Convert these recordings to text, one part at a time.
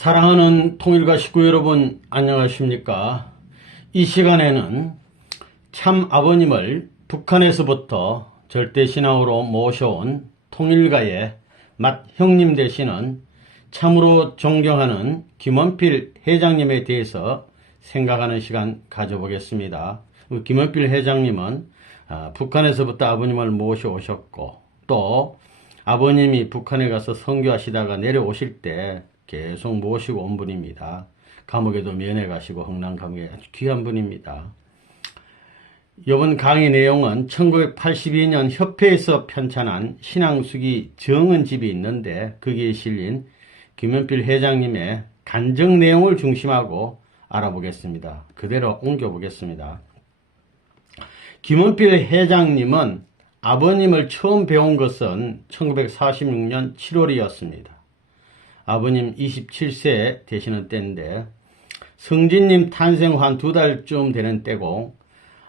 사랑하는 통일가 식구 여러분, 안녕하십니까? 이 시간에는 참 아버님을 북한에서부터 절대신앙으로 모셔온 통일가의 맏 형님 되시는 참으로 존경하는 김원필 회장님에 대해서 생각하는 시간 가져보겠습니다. 김원필 회장님은 북한에서부터 아버님을 모셔오셨고, 또 아버님이 북한에 가서 선교하시다가 내려오실 때 계속 모시고 온 분입니다. 감옥에도 면회 가시고 흥남 감옥에 아주 귀한 분입니다. 이번 강의 내용은 1982년 협회에서 편찬한 신앙수기 정은집이 있는데 거기에 실린 김원필 회장님의 간증 내용을 중심하고 알아보겠습니다. 그대로 옮겨보겠습니다. 김원필 회장님은 아버님을 처음 배운 것은 1946년 7월이었습니다. 아버님 27세 되시는 때인데 성진님 탄생 후 한 2달쯤 되는 때고,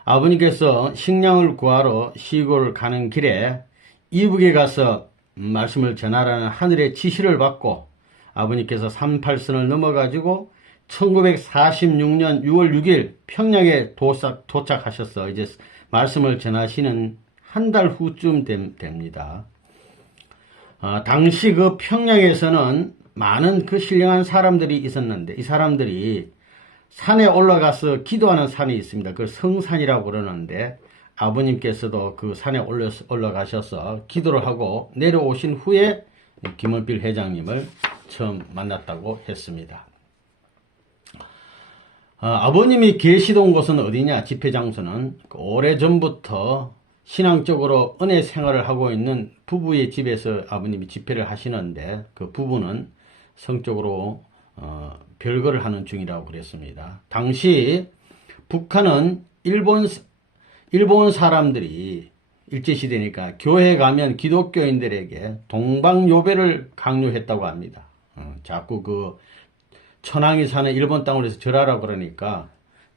아버님께서 식량을 구하러 시골 가는 길에 이북에 가서 말씀을 전하라는 하늘의 지시를 받고 아버님께서 38선을 넘어가지고 1946년 6월 6일 평양에 도착하셔서 이제 말씀을 전하시는 한 달 후쯤 됩니다. 당시 그 평양에서는 많은 그 신령한 사람들이 있었는데, 이 사람들이 산에 올라가서 기도하는 산이 있습니다. 그걸 성산이라고 그러는데, 아버님께서도 그 산에 올라가셔서 기도를 하고 내려오신 후에 김원필 회장님을 처음 만났다고 했습니다. 아버님이 계시던 곳은 어디냐? 집회 장소는 오래전부터 신앙적으로 은혜 생활을 하고 있는 부부의 집에서 아버님이 집회를 하시는데, 그 부부는 성적으로 별거를 하는 중이라고 그랬습니다. 당시 북한은 일본 사람들이 일제시대니까 교회 가면 기독교인들에게 동방요배를 강요했다고 합니다. 자꾸 그 천황이 사는 일본 땅으로 해서 절하라고 그러니까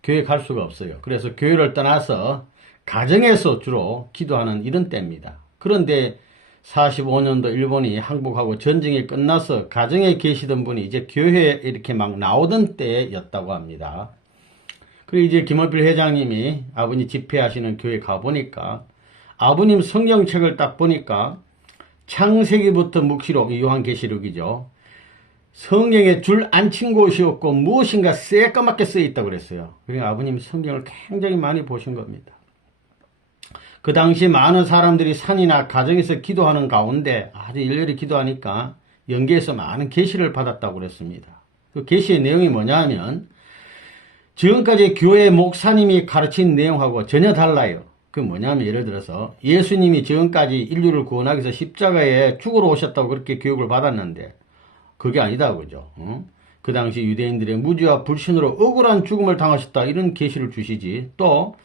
교회 갈 수가 없어요. 그래서 교회를 떠나서 가정에서 주로 기도하는 이런 때입니다. 그런데 45년도 일본이 항복하고 전쟁이 끝나서 가정에 계시던 분이 이제 교회에 이렇게 막 나오던 때였다고 합니다. 그리고 이제 김원필 회장님이 아버님 집회하시는 교회 가보니까 아버님 성경책을 딱 보니까 창세기부터 묵시록, 요한계시록이죠. 성경에 줄 안 친 곳이 없고 무엇인가 새까맣게 써 있다고 그랬어요. 그러니까 아버님 성경을 굉장히 많이 보신 겁니다. 그 당시 많은 사람들이 산이나 가정에서 기도하는 가운데 아주 열렬히 기도하니까 영계에서 많은 계시를 받았다고 그랬습니다. 그 계시의 내용이 뭐냐 하면 지금까지 교회 목사님이 가르친 내용하고 전혀 달라요. 그 뭐냐면 예를 들어서 예수님이 지금까지 인류를 구원하기 위해서 십자가에 죽으러 오셨다고 그렇게 교육을 받았는데 그게 아니다 그죠? 그 당시 유대인들의 무지와 불신으로 억울한 죽음을 당하셨다 이런 계시를 주시지, 또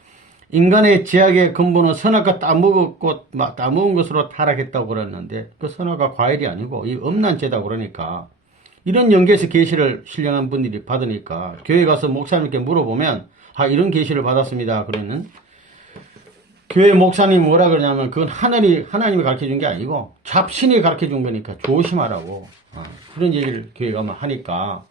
인간의 제약의 근본은 선악과 따먹은 것으로 타락했다고 그랬는데 그 선악과 과일이 아니고 이 엄난 죄다 그러니까 이런 연계에서 계시를 신령한 분들이 받으니까 교회 가서 목사님께 물어보면 이런 계시를 받았습니다 그러면 교회 목사님이 뭐라 그러냐면 그건 하나님이 가르쳐준 게 아니고 잡신이 가르쳐준 거니까 조심하라고 그런 얘기를 교회가 하니까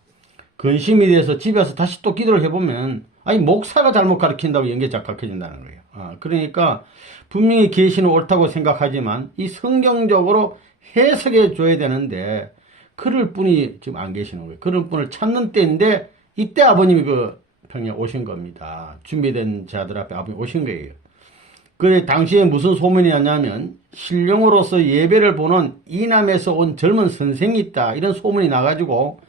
근심이 돼서 집에 와서 다시 또 기도를 해보면 목사가 잘못 가르친다고 연계작 가르쳐진다는 거예요. 그러니까 분명히 계시는 옳다고 생각하지만 이 성경적으로 해석해 줘야 되는데 그럴 분이 지금 안 계시는 거예요. 그럴 분을 찾는 때인데 이때 아버님이 그 평양 오신 겁니다. 준비된 자들 앞에 아버님이 오신 거예요. 그 당시에 무슨 소문이 났냐면 신령으로서 예배를 보는 이남에서 온 젊은 선생이 있다 이런 소문이 나가지고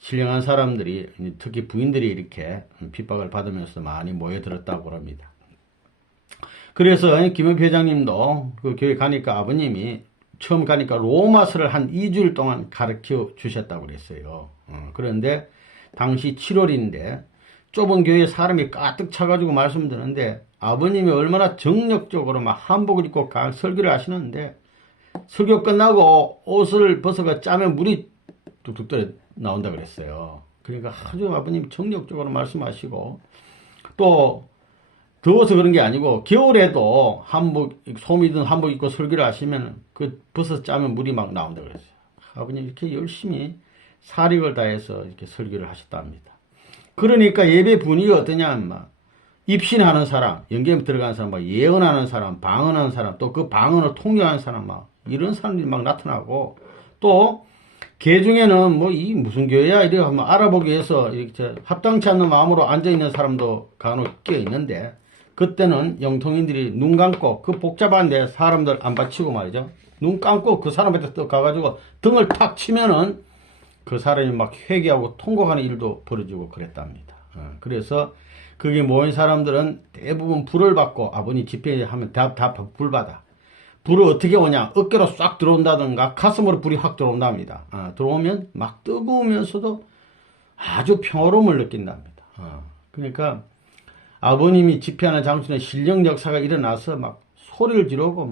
신령한 사람들이, 특히 부인들이 이렇게 핍박을 받으면서 많이 모여들었다고 합니다. 그래서 김원필 회장님도 그 교회 가니까 아버님이 처음 가니까 로마서를 한 2주일 동안 가르쳐 주셨다고 그랬어요. 그런데 당시 7월인데 좁은 교회에 사람이 가득 차가지고 말씀 드는데 아버님이 얼마나 정력적으로 막 한복을 입고 설교를 하시는데 설교 끝나고 옷을 벗어가 짜면 물이 뚝뚝 떨어 나온다 그랬어요. 그러니까 아주 아버님 정력적으로 말씀하시고, 또 더워서 그런 게 아니고 겨울에도 소미든 한복 입고 설교를 하시면 그 벗어 짜면 물이 막 나온다 그랬어요. 아버님 이렇게 열심히 사력을 다해서 이렇게 설교를 하셨답니다. 그러니까 예배 분위기가 어떠냐, 막 입신하는 사람, 연계에 들어가는 사람, 막 예언하는 사람, 방언하는 사람, 또 그 방언을 통역하는 사람, 막 이런 사람들이 막 나타나고, 또 개 중에는 뭐 이 무슨 교회야 이래 한번 알아보기 위해서 이렇게 합당치 않는 마음으로 앉아 있는 사람도 간혹 끼어 있는데, 그때는 영통인들이 눈 감고 그 복잡한데 사람들 안 받치고 말이죠. 눈 감고 그 사람한테 또 가가지고 등을 탁 치면은 그 사람이 막 회개하고 통곡하는 일도 벌어지고 그랬답니다. 그래서 거기 모인 사람들은 대부분 불을 받고, 아버님 집회하면 다 불 받아. 불을 어떻게 오냐? 어깨로 싹 들어온다든가 가슴으로 불이 확 들어온답니다. 들어오면 막 뜨거우면서도 아주 평화로움을 느낀답니다. 그러니까 아버님이 집회하는 장소에 신령 역사가 일어나서 막 소리를 지르고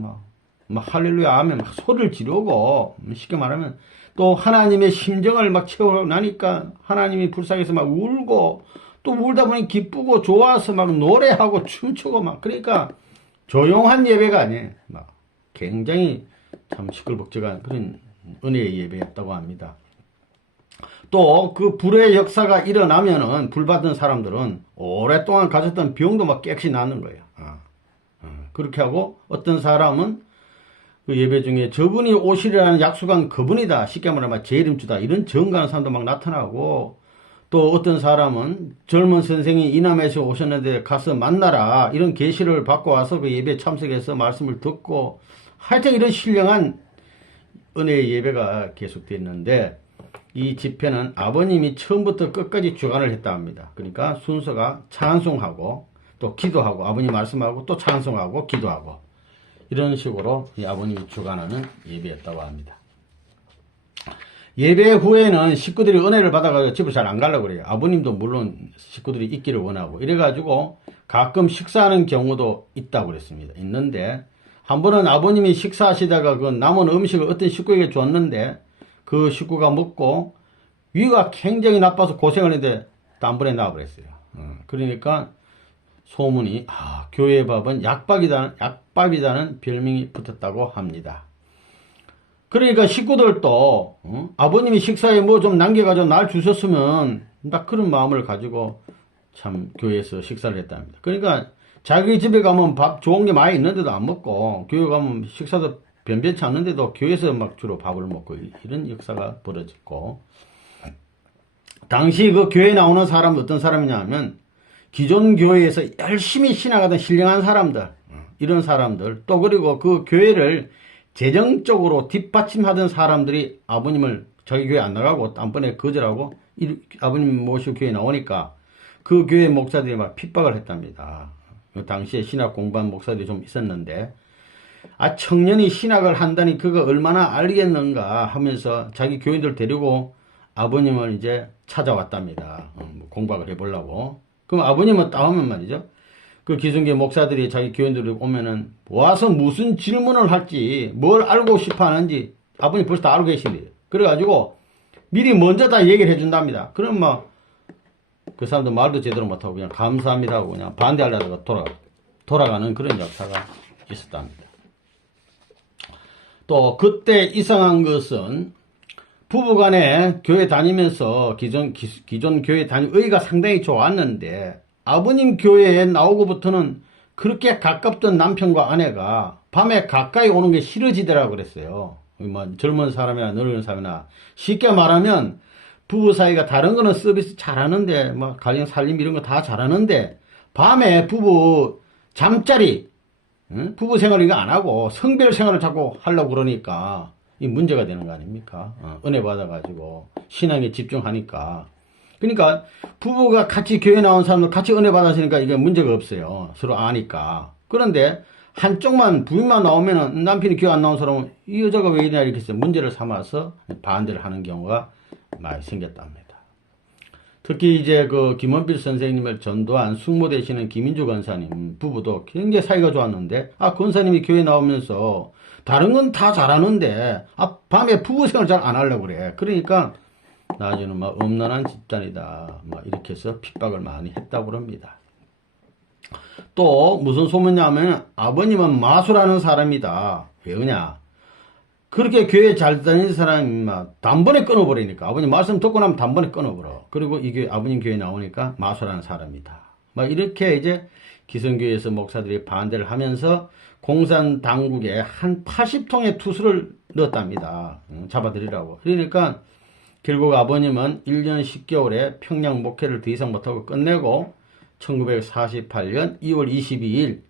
막 할렐루야 하면 막 소리를 지르고, 쉽게 말하면 또 하나님의 심정을 막 채우고 나니까 하나님이 불쌍해서 막 울고, 또 울다 보니 기쁘고 좋아서 막 노래하고 춤추고 막, 그러니까 조용한 예배가 아니에요. 막 굉장히 참 시끌벅적한 그런 은혜의 예배였다고 합니다. 또 그 불의 역사가 일어나면은 불 받은 사람들은 오랫동안 가졌던 병도 막 깨끗이 낫는 거예요. 그렇게 하고 어떤 사람은 그 예배 중에 저분이 오시리라는 약속한 그분이다, 쉽게 말하면 재림주다, 이런 정가는 사람도 막 나타나고, 또 어떤 사람은 젊은 선생이 이남에서 오셨는데 가서 만나라, 이런 계시를 받고 와서 그 예배에 참석해서 말씀을 듣고, 하여튼 이런 신령한 은혜의 예배가 계속됐는데, 이 집회는 아버님이 처음부터 끝까지 주관을 했다 합니다. 그러니까 순서가 찬송하고 또 기도하고, 아버님 말씀하고 또 찬송하고 기도하고, 이런 식으로 이 아버님이 주관하는 예배였다고 합니다. 예배 후에는 식구들이 은혜를 받아가지고 집을 잘 안 가려고 그래요. 아버님도 물론 식구들이 있기를 원하고, 이래가지고 가끔 식사하는 경우도 있다고 그랬습니다. 있는데, 한 번은 아버님이 식사하시다가 그 남은 음식을 어떤 식구에게 줬는데, 그 식구가 먹고 위가 굉장히 나빠서 고생을 했는데 딴번에 나와버렸어요. 그러니까 소문이, 교회 밥은 약밥이다는 별명이 붙었다고 합니다. 그러니까 식구들도 아버님이 식사에 뭐 좀 남겨가지고 날 주셨으면, 딱 그런 마음을 가지고 참 교회에서 식사를 했답니다. 그러니까 자기 집에 가면 밥 좋은 게 많이 있는데도 안 먹고, 교회 가면 식사도 변변치 않는데도 교회에서 막 주로 밥을 먹고, 이런 역사가 벌어졌고, 당시 그 교회에 나오는 사람 어떤 사람이냐 하면 기존 교회에서 열심히 신앙하던 신령한 사람들, 이런 사람들, 또 그리고 그 교회를 재정적으로 뒷받침하던 사람들이 아버님을 자기 교회 안 나가고 딴번에 거절하고 아버님 모시고 교회에 나오니까 그 교회 목사들이 막 핍박을 했답니다. 당시에 신학 공부한 목사들이 좀 있었는데, 청년이 신학을 한다니 그거 얼마나 알겠는가 하면서 자기 교인들 데리고 아버님을 이제 찾아왔답니다. 공부를 해보려고. 그럼 아버님은 따오면 말이죠, 그 기존교 목사들이 자기 교인들이 오면은 와서 무슨 질문을 할지, 뭘 알고 싶어 하는지 아버님 벌써 다 알고 계신데요. 그래가지고 미리 먼저 다 얘기를 해준답니다. 그럼 막 그 사람도 말도 제대로 못하고 그냥 감사합니다 하고 그냥 반대하려다가 돌아가는 그런 역사가 있었답니다. 또 그때 이상한 것은 부부간에 교회 다니면서 기존 교회 의가 상당히 좋았는데, 아버님 교회에 나오고부터는 그렇게 가깝던 남편과 아내가 밤에 가까이 오는 게 싫어지더라고 그랬어요. 뭐 젊은 사람이나 늙은 사람이나, 쉽게 말하면 부부 사이가 다른 거는 서비스 잘하는데, 뭐 가정 살림 이런 거 다 잘하는데, 밤에 부부 잠자리, 부부 생활을 이거 안 하고 성별 생활을 자꾸 하려고 그러니까 이 문제가 되는 거 아닙니까? 은혜 받아가지고 신앙에 집중하니까. 그러니까 부부가 같이 교회 나온 사람들 같이 은혜 받았으니까 이게 문제가 없어요. 서로 아니까. 그런데 한쪽만, 부인만 나오면은 남편이 교회 안 나온 사람은 이 여자가 왜 이러냐 이렇게 해서 문제를 삼아서 반대를 하는 경우가 많이 생겼답니다. 특히 이제 그 김원필 선생님을 전도한 숙모 되시는 김인주 권사님 부부도 굉장히 사이가 좋았는데, 권사님이 교회 나오면서 다른 건 다 잘하는데 밤에 부부 생활 잘 안 하려고 그래. 그러니까 나중에는 막 엄난한 집단이다, 막 이렇게 해서 핍박을 많이 했다고 합니다. 또 무슨 소문이냐면 아버님은 마술하는 사람이다. 왜 그러냐? 그렇게 교회 잘 다니는 사람이 막 단번에 끊어버리니까 아버님 말씀 듣고 나면 단번에 끊어버려. 그리고 이 교회, 아버님 교회 나오니까 마술하는 사람이다. 막 이렇게 이제 기성교회에서 목사들이 반대를 하면서 공산 당국에 한 80통의 투수를 넣었답니다. 잡아들이라고. 그러니까 결국 아버님은 1년 10개월에 평양 목회를 더 이상 못하고 끝내고 1948년 2월 22일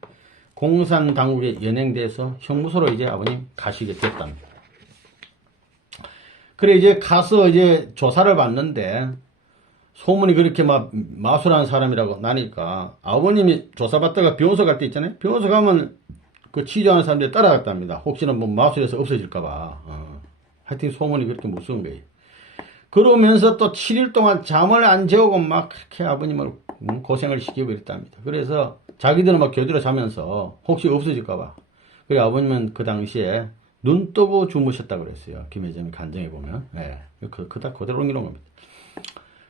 공산 당국에 연행돼서 형무소로 이제 아버님 가시게 됐답니다. 그래 이제 가서 이제 조사를 받는데 소문이 그렇게 막 마술하는 사람이라고 나니까 아버님이 조사받다가 병원서 갈 때 있잖아요. 병원서 가면 그 취조하는 사람들이 따라갔답니다. 혹시나 뭐 마술에서 없어질까봐. 하여튼 소문이 그렇게 무서운 거예요. 그러면서 또 7일 동안 잠을 안 재우고 막 그렇게 아버님을 고생을 시키고 있답니다. 그래서 자기들은 막 교대로 자면서 혹시 없어질까봐. 그래 아버님은 그 당시에 눈 뜨고 주무셨다고 그랬어요. 김혜점이 간증해 보면. 네. 그다 그대로 옮기는 겁니다.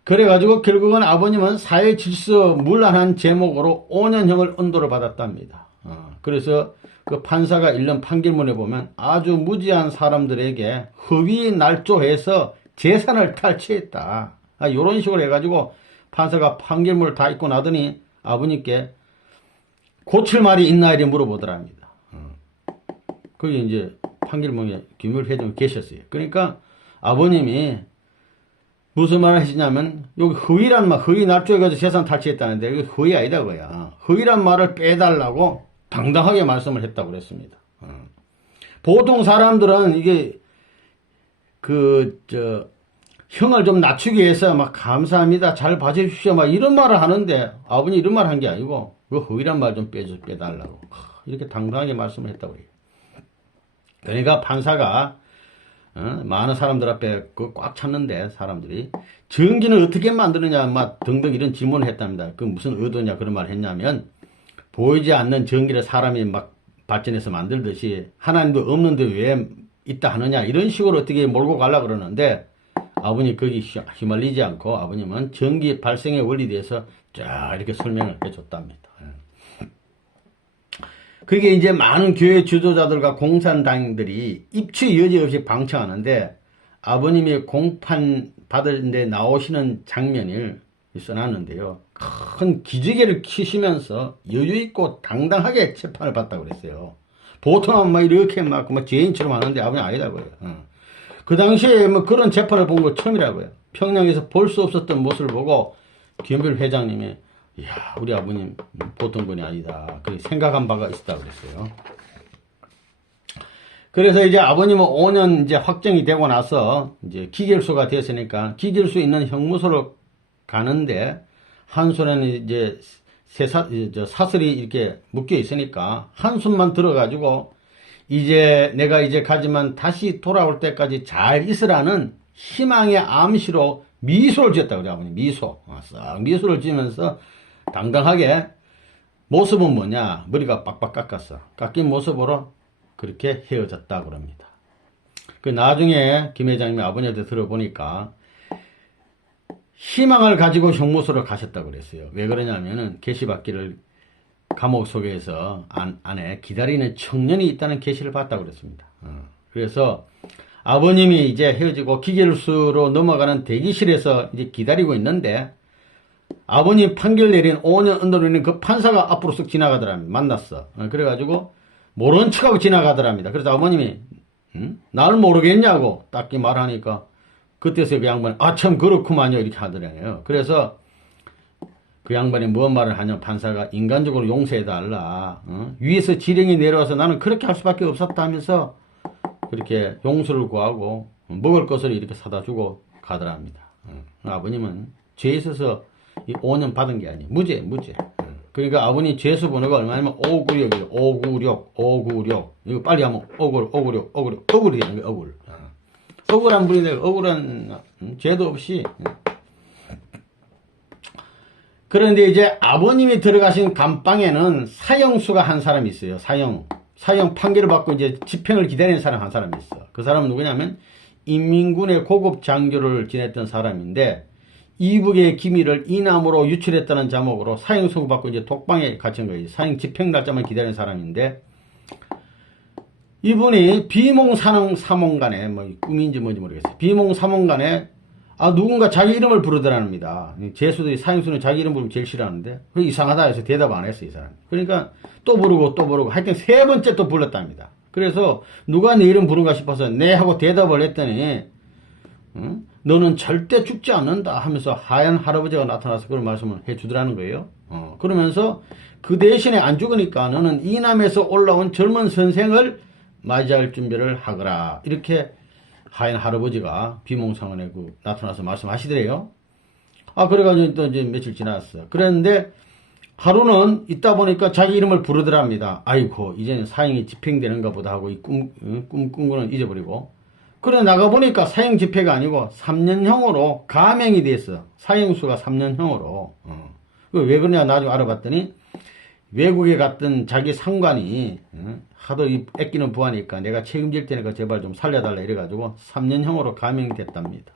그래가지고 결국은 아버님은 사회 질서 문란한 제목으로 5년형을 언도를 받았답니다. 그래서 그 판사가 읽는 판결문에 보면 아주 무지한 사람들에게 허위 날조해서 재산을 탈취했다. 이런 식으로 해가지고 판사가 판결문을 다 읽고 나더니 아버님께 고칠 말이 있나 이래 물어보더랍니다. 그게 이제 판결문에 김율 회장이 계셨어요. 그러니까 아버님이 무슨 말을 하시냐면 여기 허위란 말, 허위 날조해가지고 재산 탈취했다는데 이게 허위 아니다 거야. 허위란 말을 빼달라고 당당하게 말씀을 했다고 그랬습니다. 보통 사람들은 이게 형을 좀 낮추기 위해서 막 감사합니다, 잘 봐주십시오, 막 이런 말을 하는데 아버님 이런 말 한 게 아니고 그 허위란 말 좀 빼달라고 이렇게 당당하게 말씀을 했다고 해요. 그러니까 판사가 많은 사람들 앞에 꽉 찼는데 사람들이 전기는 어떻게 만드느냐 막 등등 이런 질문을 했답니다. 그 무슨 의도냐 그런 말을 했냐면 보이지 않는 전기를 사람이 막 발전해서 만들듯이 하나님도 없는데 왜 있다 하느냐 이런 식으로 어떻게 몰고 가려고 그러는데 아버님 거기 휘말리지 않고 아버님은 전기 발생의 원리에 대해서 쫙 이렇게 설명을 해줬답니다. 그게 이제 많은 교회 지도자들과 공산당들이 입추 여지없이 방청하는데 아버님이 공판 받을 데 나오시는 장면을 써놨는데요. 큰 기지개를 키시면서 여유있고 당당하게 재판을 받다고 그랬어요. 보통은 막 이렇게 막 죄인처럼 하는데 아버님 아니라고요. 그 당시에 뭐 그런 재판을 본 거 처음이라고요. 평양에서 볼 수 없었던 모습을 보고 김별 회장님이 이야, 우리 아버님 보통 분이 아니다. 그렇게 생각한 바가 있었다 그랬어요. 그래서 이제 아버님은 5년 이제 확정이 되고 나서 이제 기결소가 됐으니까 기결소 있는 형무소로 가는데 한 손에는 이제 사슬이 이렇게 묶여 있으니까 한 손만 들어가지고 이제 내가 이제 가지만 다시 돌아올 때까지 잘 있으라는 희망의 암시로 미소를 지었다 그래 아버님. 미소. 싹 미소를 지으면서 당당하게 모습은 뭐냐 머리가 빡빡 깎았어. 깎인 모습으로 그렇게 헤어졌다 그럽니다. 그 나중에 김 회장님이 아버님한테 들어보니까 희망을 가지고 형무소로 가셨다고 그랬어요. 왜 그러냐면은 계시받기를 감옥 속에서 안에 기다리는 청년이 있다는 계시를 봤다고 그랬습니다. 그래서 아버님이 이제 헤어지고 기결수로 넘어가는 대기실에서 이제 기다리고 있는데 아버님 판결 내린 5년 언도로 있는 그 판사가 앞으로 쓱 지나가더랍니다. 만났어. 그래가지고 모른 척하고 지나가더랍니다. 그래서 아버님이 날 모르겠냐고 딱히 말하니까 그때서 그 양반이 참 그렇구만요 이렇게 하더래요. 그래서 그 양반이 뭔 말을 하냐 판사가 인간적으로 용서해달라. 위에서 지령이 내려와서 나는 그렇게 할 수밖에 없었다 하면서 그렇게 용서를 구하고 먹을 것을 이렇게 사다 주고 가더랍니다. 아버님은 죄에 있어서 이 5년 받은 게 아니에요. 무죄. 그러니까 아버님 죄수 번호가 얼마냐면 596이에요. 596. 이거 빨리 하면 억울이 되는 거예요. 억울. 억울한 분이 되고 억울한 죄도 없이. 그런데 이제 아버님이 들어가신 감방에는 사형수가 한 사람이 있어요. 사형 판결을 받고 이제 집행을 기다리는 사람 한 사람이 있어. 그 사람은 누구냐면 인민군의 고급 장교를 지냈던 사람인데 이북의 기밀을 이남으로 유출했다는 자목으로 사형 선고받고 이제 독방에 갇힌 거예요. 사형 집행 날짜만 기다리는 사람인데 이분이 비몽사몽간에 뭐 꿈인지 뭔지 모르겠어요. 비몽사몽간에 누군가 자기 이름을 부르더랍니다. 재수들이 사형수는 자기 이름 부르면 제일 싫어하는데 그 이상하다 해서 대답 안 했어 이 사람. 그러니까 또 부르고 하여튼 세 번째 또 불렀답니다. 그래서 누가 내 이름 부른가 싶어서 네 하고 대답을 했더니 너는 절대 죽지 않는다 하면서 하얀 할아버지가 나타나서 그런 말씀을 해주더라는 거예요. 그러면서 그 대신에 안 죽으니까 너는 이남에서 올라온 젊은 선생을 맞이할 준비를 하거라. 이렇게 하얀 할아버지가 비몽사몽에 나타나서 말씀하시더래요. 그래가지고 또 이제 며칠 지났어. 그랬는데 하루는 있다 보니까 자기 이름을 부르더랍니다. 아이고, 이제는 사형이 집행되는가 보다 하고 이 꿈 꾼 거는 잊어버리고. 그래 나가보니까 사형 집행가 아니고 3년형으로 감형이 됐어. 사형수가 3년형으로. 왜 그러냐 나중에 알아봤더니 외국에 갔던 자기 상관이 하도 애끼는 부하니까 내가 책임질 테니까 제발 좀 살려달라 이래가지고 3년형으로 감형이 됐답니다.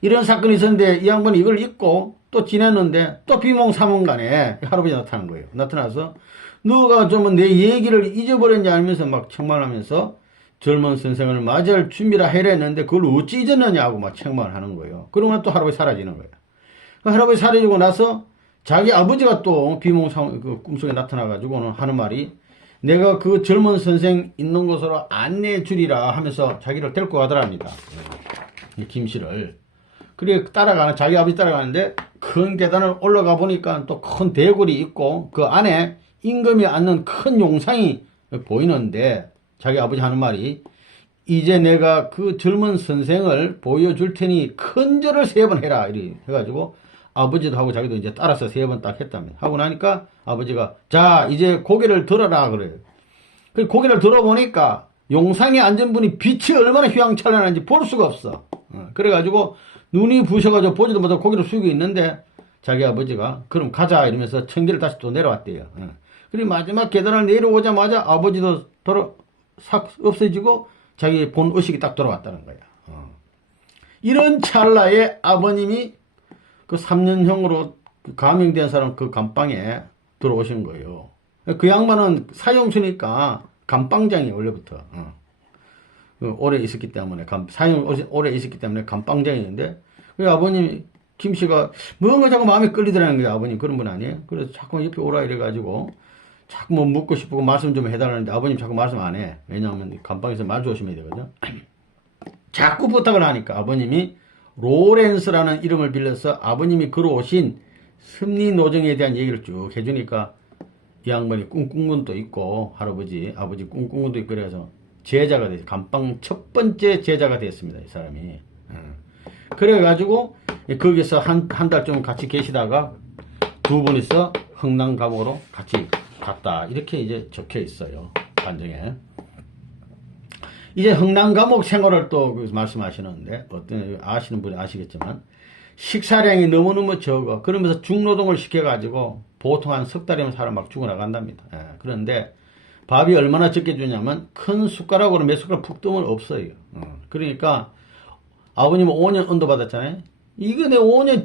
이런 사건이 있었는데 이 양반이 이걸 잊고 또 지냈는데 또 비몽사몽간에 할아버지 나타난 거예요. 나타나서 너가 좀 내 얘기를 잊어버렸냐 하면서 막 책망하면서 젊은 선생을 맞이할 준비라 해라 했는데 그걸 어찌 잊었느냐고 막 책망을 하는 거예요. 그러면 또 할아버지 사라지는 거예요. 할아버지 사라지고 나서 자기 아버지가 또 비몽사몽 꿈속에 나타나가지고는 하는 말이 내가 그 젊은 선생 있는 곳으로 안내해 주리라 하면서 자기를 데리고 가더랍니다. 김씨를. 그래 자기 아버지 따라가는데 큰 계단을 올라가 보니까 또 큰 대굴이 있고 그 안에 임금이 앉는 큰 용상이 보이는데 자기 아버지 하는 말이 이제 내가 그 젊은 선생을 보여줄 테니 큰 절을 3번 해라 이래 해가지고 아버지도 하고 자기도 이제 따라서 3번 딱 했답니다. 하고 나니까 아버지가 자 이제 고개를 들어라 그래요. 그 고개를 들어보니까 용상에 앉은 분이 빛이 얼마나 휘황찬란한지 볼 수가 없어. 그래가지고 눈이 부셔가지고 보지도 못하고 고개를 숙이고 있는데 자기 아버지가 그럼 가자 이러면서 청계를 다시 또 내려왔대요. 그리고 마지막 계단을 내려오자마자 아버지도 싹 없어지고 자기 본 의식이 딱 돌아왔다는 거야. 이런 찰나에 아버님이 그 3년형으로 감형된 사람 그 감방에 들어오신 거예요. 그 양반은 사형수니까 감방장이 원래부터 오래 있었기 때문에 사형 오래 있었기 때문에 감방장이었는데 그 아버님 김씨가 뭔가 자꾸 마음에 끌리더라는 거예요. 아버님 그런 분 아니에요? 그래서 자꾸 옆에 오라 이래가지고 자꾸 뭐 묻고 싶고 말씀 좀 해달라는데 아버님 자꾸 말씀 안 해. 왜냐하면 감방에서 말 조심해야 되거든. 자꾸 부탁을 하니까 아버님이 로렌스라는 이름을 빌려서 아버님이 걸어오신 섭리노정에 대한 얘기를 쭉 해주니까 이 양반이 꿈꾼 도 있고 아버지 꿈꾼 도 있고 그래서 제자가 됐어요. 감방 첫 번째 제자가 됐습니다. 이 사람이. 그래가지고 거기서 한 달쯤 같이 계시다가 두 분이서 흥남 감옥으로 같이 갔다. 이렇게 이제 적혀 있어요. 관정에. 이제 흥남 감옥 생활을 또 말씀하시는데 어떤 아시는 분이 아시겠지만 식사량이 너무너무 적어. 그러면서 중노동을 시켜가지고 보통 한 석 달이면 사람 막 죽어나간답니다. 그런데 밥이 얼마나 적게 주냐면 큰 숟가락으로 몇 숟가락 푹 뜨면 없어요. 그러니까 아버님은 5년 언도 받았잖아요. 이거 내 5년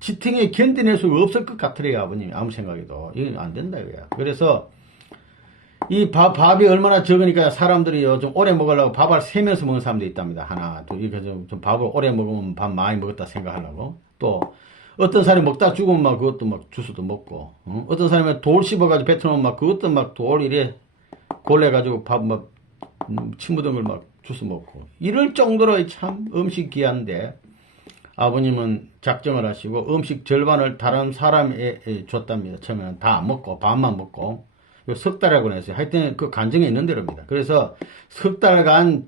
지탱에 견뎌낼 수가 없을 것 같으래요. 아버님이 아무 생각에도. 이거 안 된다 이거야. 그래서 이 밥이 얼마나 적으니까 사람들이 좀 오래 먹으려고 밥을 세면서 먹는 사람도 있답니다. 하나, 둘, 이렇게 좀 밥을 오래 먹으면 밥 많이 먹었다 생각하려고. 또, 어떤 사람이 먹다 죽으면 막 그것도 막 주스도 먹고, 어떤 사람이 돌 씹어가지고 뱉어놓으면 막 그것도 막 돌 이래 골래가지고 밥 막, 침 묻은 걸 막 주스 먹고. 이럴 정도로 참 음식 귀한데, 아버님은 작정을 하시고 음식 절반을 다른 사람에 줬답니다. 처음에는 다 안 먹고, 반만 먹고. 석 달이라고 했어요. 하여튼 그 간증에 있는 대로입니다. 그래서 석 달간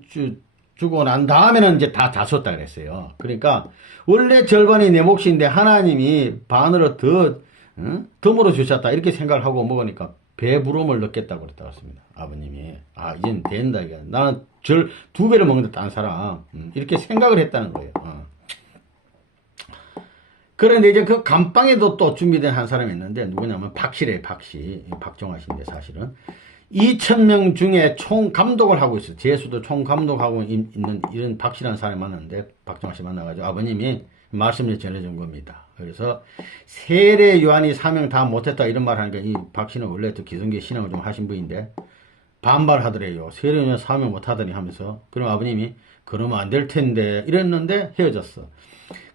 주고 난 다음에는 이제 다 썼다 그랬어요. 그러니까 원래 절반이 내 몫인데 하나님이 반으로 덤으로 주셨다. 이렇게 생각을 하고 먹으니까 배부름을 느꼈다고 그랬다고 했습니다. 아버님이. 이젠 된다. 이게. 나는 2배를 먹는데 딴 사람. 이렇게 생각을 했다는 거예요. 그런데 이제 그 감방에도 또 준비된 한 사람이 있는데 누구냐면 박씨래요. 박정화씨인데 사실은 2,000명 중에 총감독을 하고 있어요. 재수도 총감독하고 있는 이런 박씨라는 사람이 만났는데 박정화씨 만나가지고 아버님이 말씀을 전해준 겁니다. 그래서 세례 요한이 사명 다 못했다 이런 말 하니까 이 박씨는 원래 또 기성교 신앙을 좀 하신 분인데 반발하더래요. 세례는 사명 못하더니 하면서. 그럼 아버님이 그러면 안 될 텐데 이랬는데 헤어졌어.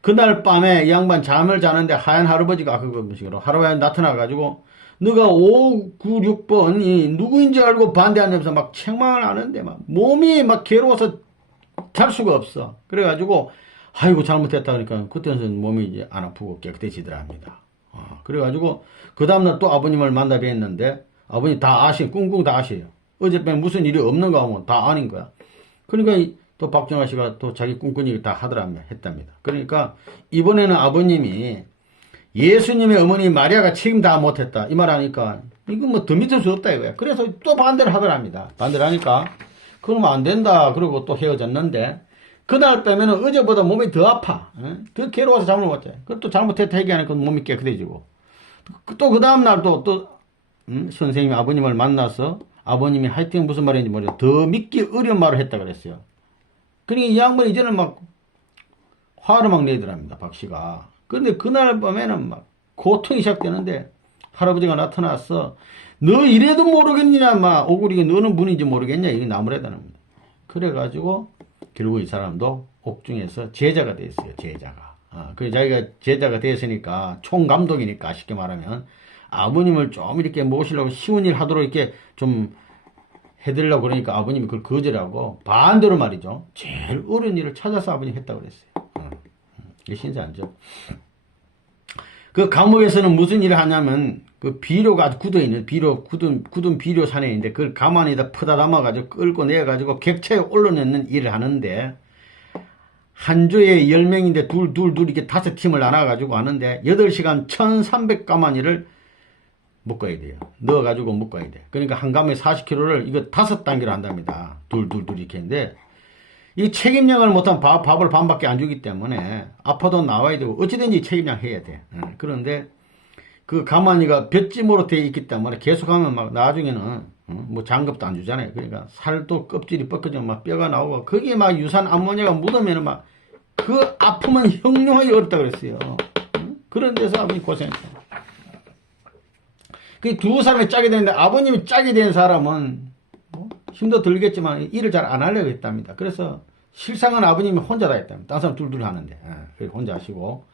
그날 밤에 이 양반 잠을 자는데 하얀 할아버지가 그거 식으로 할아버지 나타나가지고 너가 5, 9, 6번이 누구인지 알고 반대하면서 막 책망을 하는데 막 몸이 막 괴로워서 잘 수가 없어. 그래가지고 아이고 잘못했다 그러니까 그때는 몸이 이제 안 아프고 깨끗해지더라 합니다. 그래가지고 그 다음날 또 아버님을 만나 뵀는데 아버님 다 아시 꿍꿍 다 아시에요. 어젯밤에 무슨 일이 없는가 하면 다 아닌 거야. 그러니까 또 박정아 씨가 또 자기 꿈꾸니 다 하더랍니다. 했답니다. 그러니까 이번에는 아버님이 예수님의 어머니 마리아가 책임 다 못했다 이 말 하니까 이거 뭐 더 믿을 수 없다 이거야. 그래서 또 반대를 하더랍니다. 반대를 하니까 그러면 안 된다 그러고 또 헤어졌는데 그날 빼면은 어제보다 몸이 더 아파. 더 괴로워서 잠을 못 자. 그것도 잘못했다 얘기하니까 몸이 깨끗해지고 또 그 다음날 또 선생님이 아버님을 만나서 아버님이 하여튼 무슨 말인지 모르겠어요. 더 믿기 어려운 말을 했다 그랬어요. 그러니까 이 양반이 이제는 막 화를 막 내더랍니다. 박 씨가. 그런데 그날 밤에는 막 고통이 시작되는데 할아버지가 나타나서 너 이래도 모르겠냐 막 오구리게 너는 분인지 모르겠냐 이게 나무래다는 겁니다. 그래가지고 결국 이 사람도 옥중에서 제자가 됐어요. 제자가. 그래서 자기가 제자가 됐으니까 총감독이니까 쉽게 말하면 아버님을 좀 이렇게 모시려고 쉬운 일 하도록 이렇게 좀 해드리려고 그러니까 아버님이 그걸 거절하고 반대로 말이죠. 제일 어려운 일을 찾아서 아버님 했다고 그랬어요. 이게 신기하죠. 그 감옥에서는 무슨 일을 하냐면 그 비료가 아주 굳어있는 굳은 비료 산에 있는데 그걸 가만히다 퍼다 담아가지고 끌고 내가지고 객차에 올려놓는 일을 하는데 한 조에 10명인데 둘 이렇게 5팀을 나눠가지고 하는데 8시간 1300가마니를 묶어야 돼요. 넣어가지고 묶어야 돼. 그러니까 한 감에 40kg를 이거 5단계로 한답니다. 둘 이렇게 했는데 이 책임량을 못하면 밥을 반밖에 안 주기 때문에 아파도 나와야 되고 어찌든지 책임량 해야 돼. 그런데 그 가마니가 볏찜으로 되어 있기 때문에 계속하면 막 나중에는 뭐 장갑도 안 주잖아요. 그러니까 살도 껍질이 벗겨지면 막 뼈가 나오고 거기에 막 유산 암모니아가 묻으면 막 그 아픔은 형용하기 어렵다 그랬어요. 그런 데서 아버님 고생했어요. 그 두 사람이 짝이 되는데 아버님이 짝이 된 사람은 힘도 들겠지만 일을 잘 안 하려고 했답니다. 그래서 실상은 아버님이 혼자 다 했답니다. 다른 사람 둘 하는데 혼자 하시고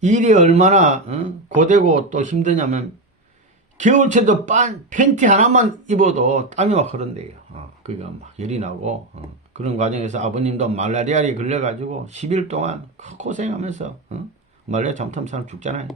일이 얼마나 고되고 또 힘드냐면 겨울철도 팬티 하나만 입어도 땀이 막 흐른대요. 그게 막 열이 나고 그런 과정에서 아버님도 말라리아에 걸려가지고 10일 동안 고생하면서 말라리아 잘못하면 사람 죽잖아요.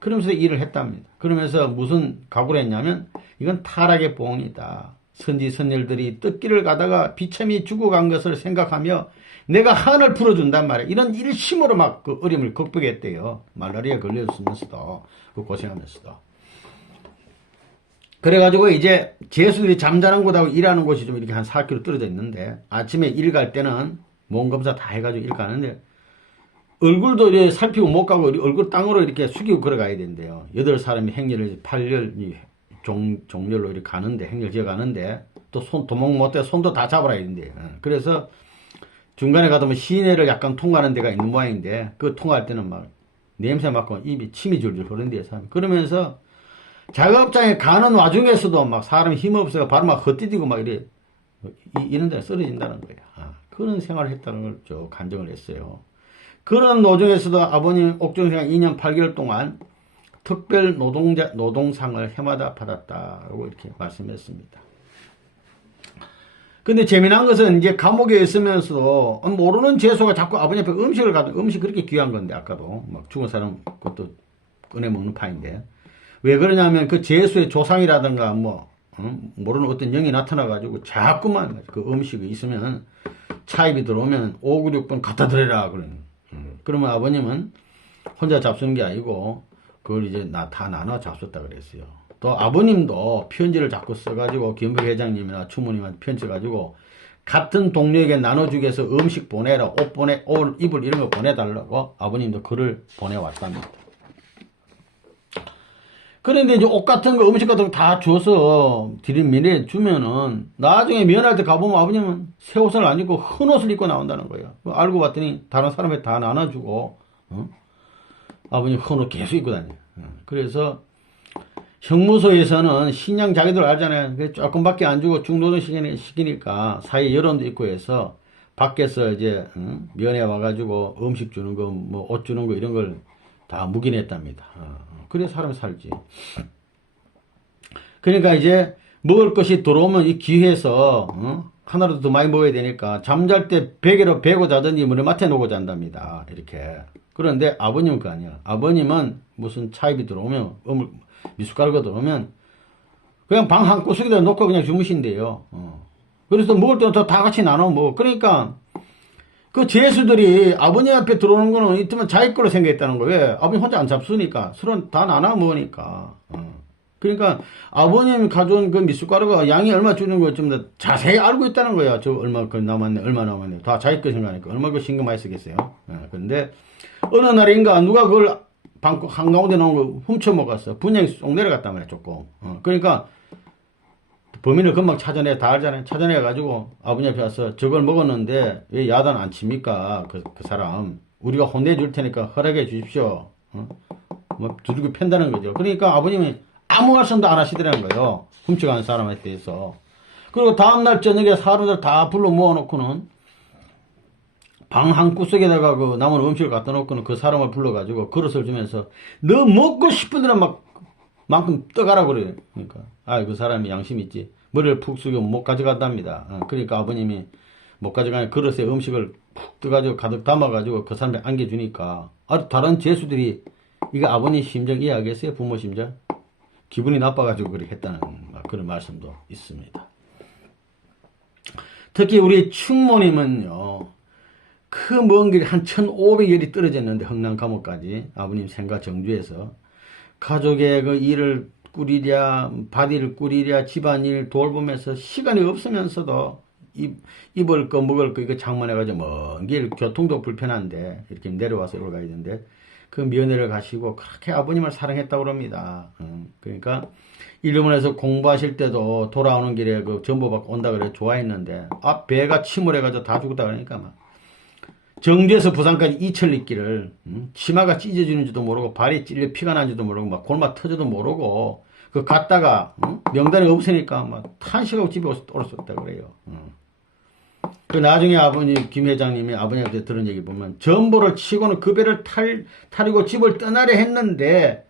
그러면서 일을 했답니다. 그러면서 무슨 각오를 했냐면 이건 타락의 봉이다. 선지 선열들이 뜻길을 가다가 비참히 죽어간 것을 생각하며 내가 한을 풀어준단 말이야. 이런 일심으로 막 그 어려움을 극복했대요. 말라리아 걸렸으면서도 그 고생하면서도. 그래가지고 이제 제수들이 잠자는 곳하고 일하는 곳이 좀 이렇게 한 4km 떨어져 있는데 아침에 일 갈 때는 몸 검사 다 해가지고 일 가는데 얼굴도 이렇게 살피고 못 가고 얼굴 땅으로 이렇게 숙이고 걸어가야 된대요. 8사람이 행렬을 8열 종렬로 이렇게 가는데 행렬 지어 가는데 또 도망 못해 손도 다 잡아야 된대요. 그래서 중간에 가다 시내를 약간 통과하는 데가 있는 모양인데 그 통과할 때는 막 냄새 맡고 입이 침이 줄줄 흐른대요. 그러면서 작업장에 가는 와중에서도 막 사람이 힘없어서 바로 막 헛디디고 막 이런 데 쓰러진다는 거예요. 그런 생활을 했다는 걸 쭉 간증을 했어요. 그런 노정에서도 아버님 옥중생활 2년 8개월 동안 특별 노동상을 해마다 받았다고 이렇게 말씀했습니다. 근데 재미난 것은 이제 감옥에 있으면서도 모르는 제수가 자꾸 아버님 앞에 음식을 가도 음식 그렇게 귀한 건데 아까도 막 죽은 사람 그것도 꺼내 먹는 파인데 왜 그러냐면 그 제수의 조상이라든가 모르는 어떤 영이 나타나가지고 자꾸만 그 음식이 있으면 차입이 들어오면 5, 9, 6번 갖다 드려라 그러는. 그러면 아버님은 혼자 잡수는 게 아니고 그걸 이제 다 나눠 잡숫다 그랬어요. 또 아버님도 편지를 자꾸 써가지고 김부 회장님이나 추모님한테 편지 가지고 같은 동료에게 나눠주기 위해서 음식 보내라, 옷 입을 이런 거 보내달라고 아버님도 글을 보내왔답니다. 그런데 이제 옷 같은 거, 음식 같은 거 다 줘서 미래 주면은 나중에 면할 때 가보면 아버님은 새 옷을 안 입고 흰 옷을 입고 나온다는 거예요. 알고 봤더니 다른 사람한테 다 나눠주고, 아버님 흰 옷 계속 입고 다녀요. 그래서 형무소에서는 신양 자기들 알잖아요. 조금밖에 안 주고 중노동 시키니까 사회 여론도 있고 해서 밖에서 이제 면회 와가지고 음식 주는 거, 뭐 옷 주는 거 이런 걸 다 묵인했답니다. 그래 사람이 살지. 그러니까 이제 먹을 것이 들어오면 이 기회에서 하나라도 더 많이 먹어야 되니까 잠잘 때 베개로 베고 자든지 머리맡에 놓고 잔답니다. 이렇게. 그런데 아버님은 그거 아니야. 아버님은 무슨 차입이 들어오면 미숫가루가 들어오면 그냥 방 한 구석에다 놓고 그냥 주무신대요. 그래서 먹을 때는 다 같이 나눠 먹어. 그러니까 그 죄수들이 아버님 앞에 들어오는 거는 이때만 자기 거로 생각했다는 거예요. 왜? 아버님 혼자 안 잡수니까. 술은 다 나눠 먹으니까. 그러니까 아버님 가져온 그 미숫가루가 양이 얼마 주는 거 좀 더 자세히 알고 있다는 거야. 저 얼마 그 남았네, 얼마 남았네. 다 자기 거 생각하니까. 얼마 그 신경 많이 쓰겠어요. 그런데 어느 날인가 누가 그걸 방콕 한가운데 놓은 거 훔쳐 먹었어. 분명히 쏙 내려갔단 말이야, 조금. 그러니까 범인을 금방 찾아내, 다 알잖아요. 찾아내가지고 아버님 앞에 와서 저걸 먹었는데 왜 야단 안 칩니까? 그 사람. 우리가 혼내줄 테니까 허락해 주십시오. 뭐 두들겨 팬다는 거죠. 그러니까 아버님이 아무 말씀도 안 하시더라는 거예요. 훔쳐간 사람에 대해서. 그리고 다음날 저녁에 사람들 다 불러 모아놓고는 방 한 구석에다가 그 남은 음식을 갖다 놓고는 그 사람을 불러가지고 그릇을 주면서 너 먹고 싶은 대로 만큼 떠가라 그래요. 그러니까 그 사람이 양심 있지. 머리를 푹 숙이고 못 가져간답니다. 그러니까 아버님이 못 가져가는 그릇에 음식을 푹 떠가지고 가득 담아가지고 그 사람에 안겨주니까 다른 죄수들이 이거 아버님 심정 이해하겠어요? 부모 심정? 기분이 나빠가지고 그렇게 했다는 그런 말씀도 있습니다. 특히 우리 충모님은요. 그 먼 길 한 1500여리 떨어졌는데 흥남 감옥까지 아버님 생가 정주에서 가족의 그 일을 꾸리랴 밭일을 꾸리랴 집안일 돌보면서 시간이 없으면서도 입을 거 먹을 거 이거 장만해가지고 먼 길 교통도 불편한데 이렇게 내려와서 여기 가야 되는데 그 면회를 가시고 그렇게 아버님을 사랑했다고 그럽니다. 그러니까 일본에서 공부하실 때도 돌아오는 길에 그 전보 받고 온다 그래 좋아했는데 배가 침몰해가지고 다 죽었다 그러니까 막 정주에서 부산까지 이천리길을 치마가 찢어지는지도 모르고 발이 찔려 피가 난지도 모르고 막 골마 터져도 모르고 그 갔다가 명단이 없으니까 막 탄식하고 집에 올었었다 그래요. 그 나중에 아버님 김 회장님이 아버님한테 들은 얘기 보면 전보를 치고는 그 배를 타리고 집을 떠나려 했는데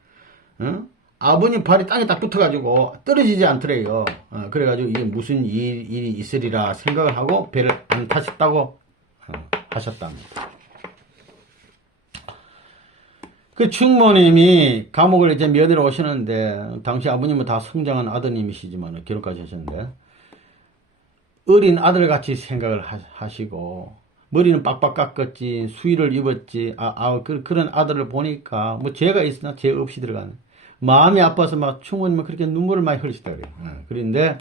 아버님 발이 땅에 딱 붙어가지고 떨어지지 않더래요. 그래가지고 이게 무슨 일이 있으리라 생각을 하고 배를 안 타셨다고 하셨답니다. 그 충모님이 감옥을 이제 면회로 오시는데 당시 아버님은 다 성장한 아드님이시지만 결혼까지 하셨는데 어린 아들같이 생각을 하시고 머리는 빡빡 깎았지 수의를 입었지 그런 아들을 보니까 뭐 죄가 있으나 죄 없이 들어가는 마음이 아파서 막 충모님은 그렇게 눈물을 많이 흘리시다 그래요. 그런데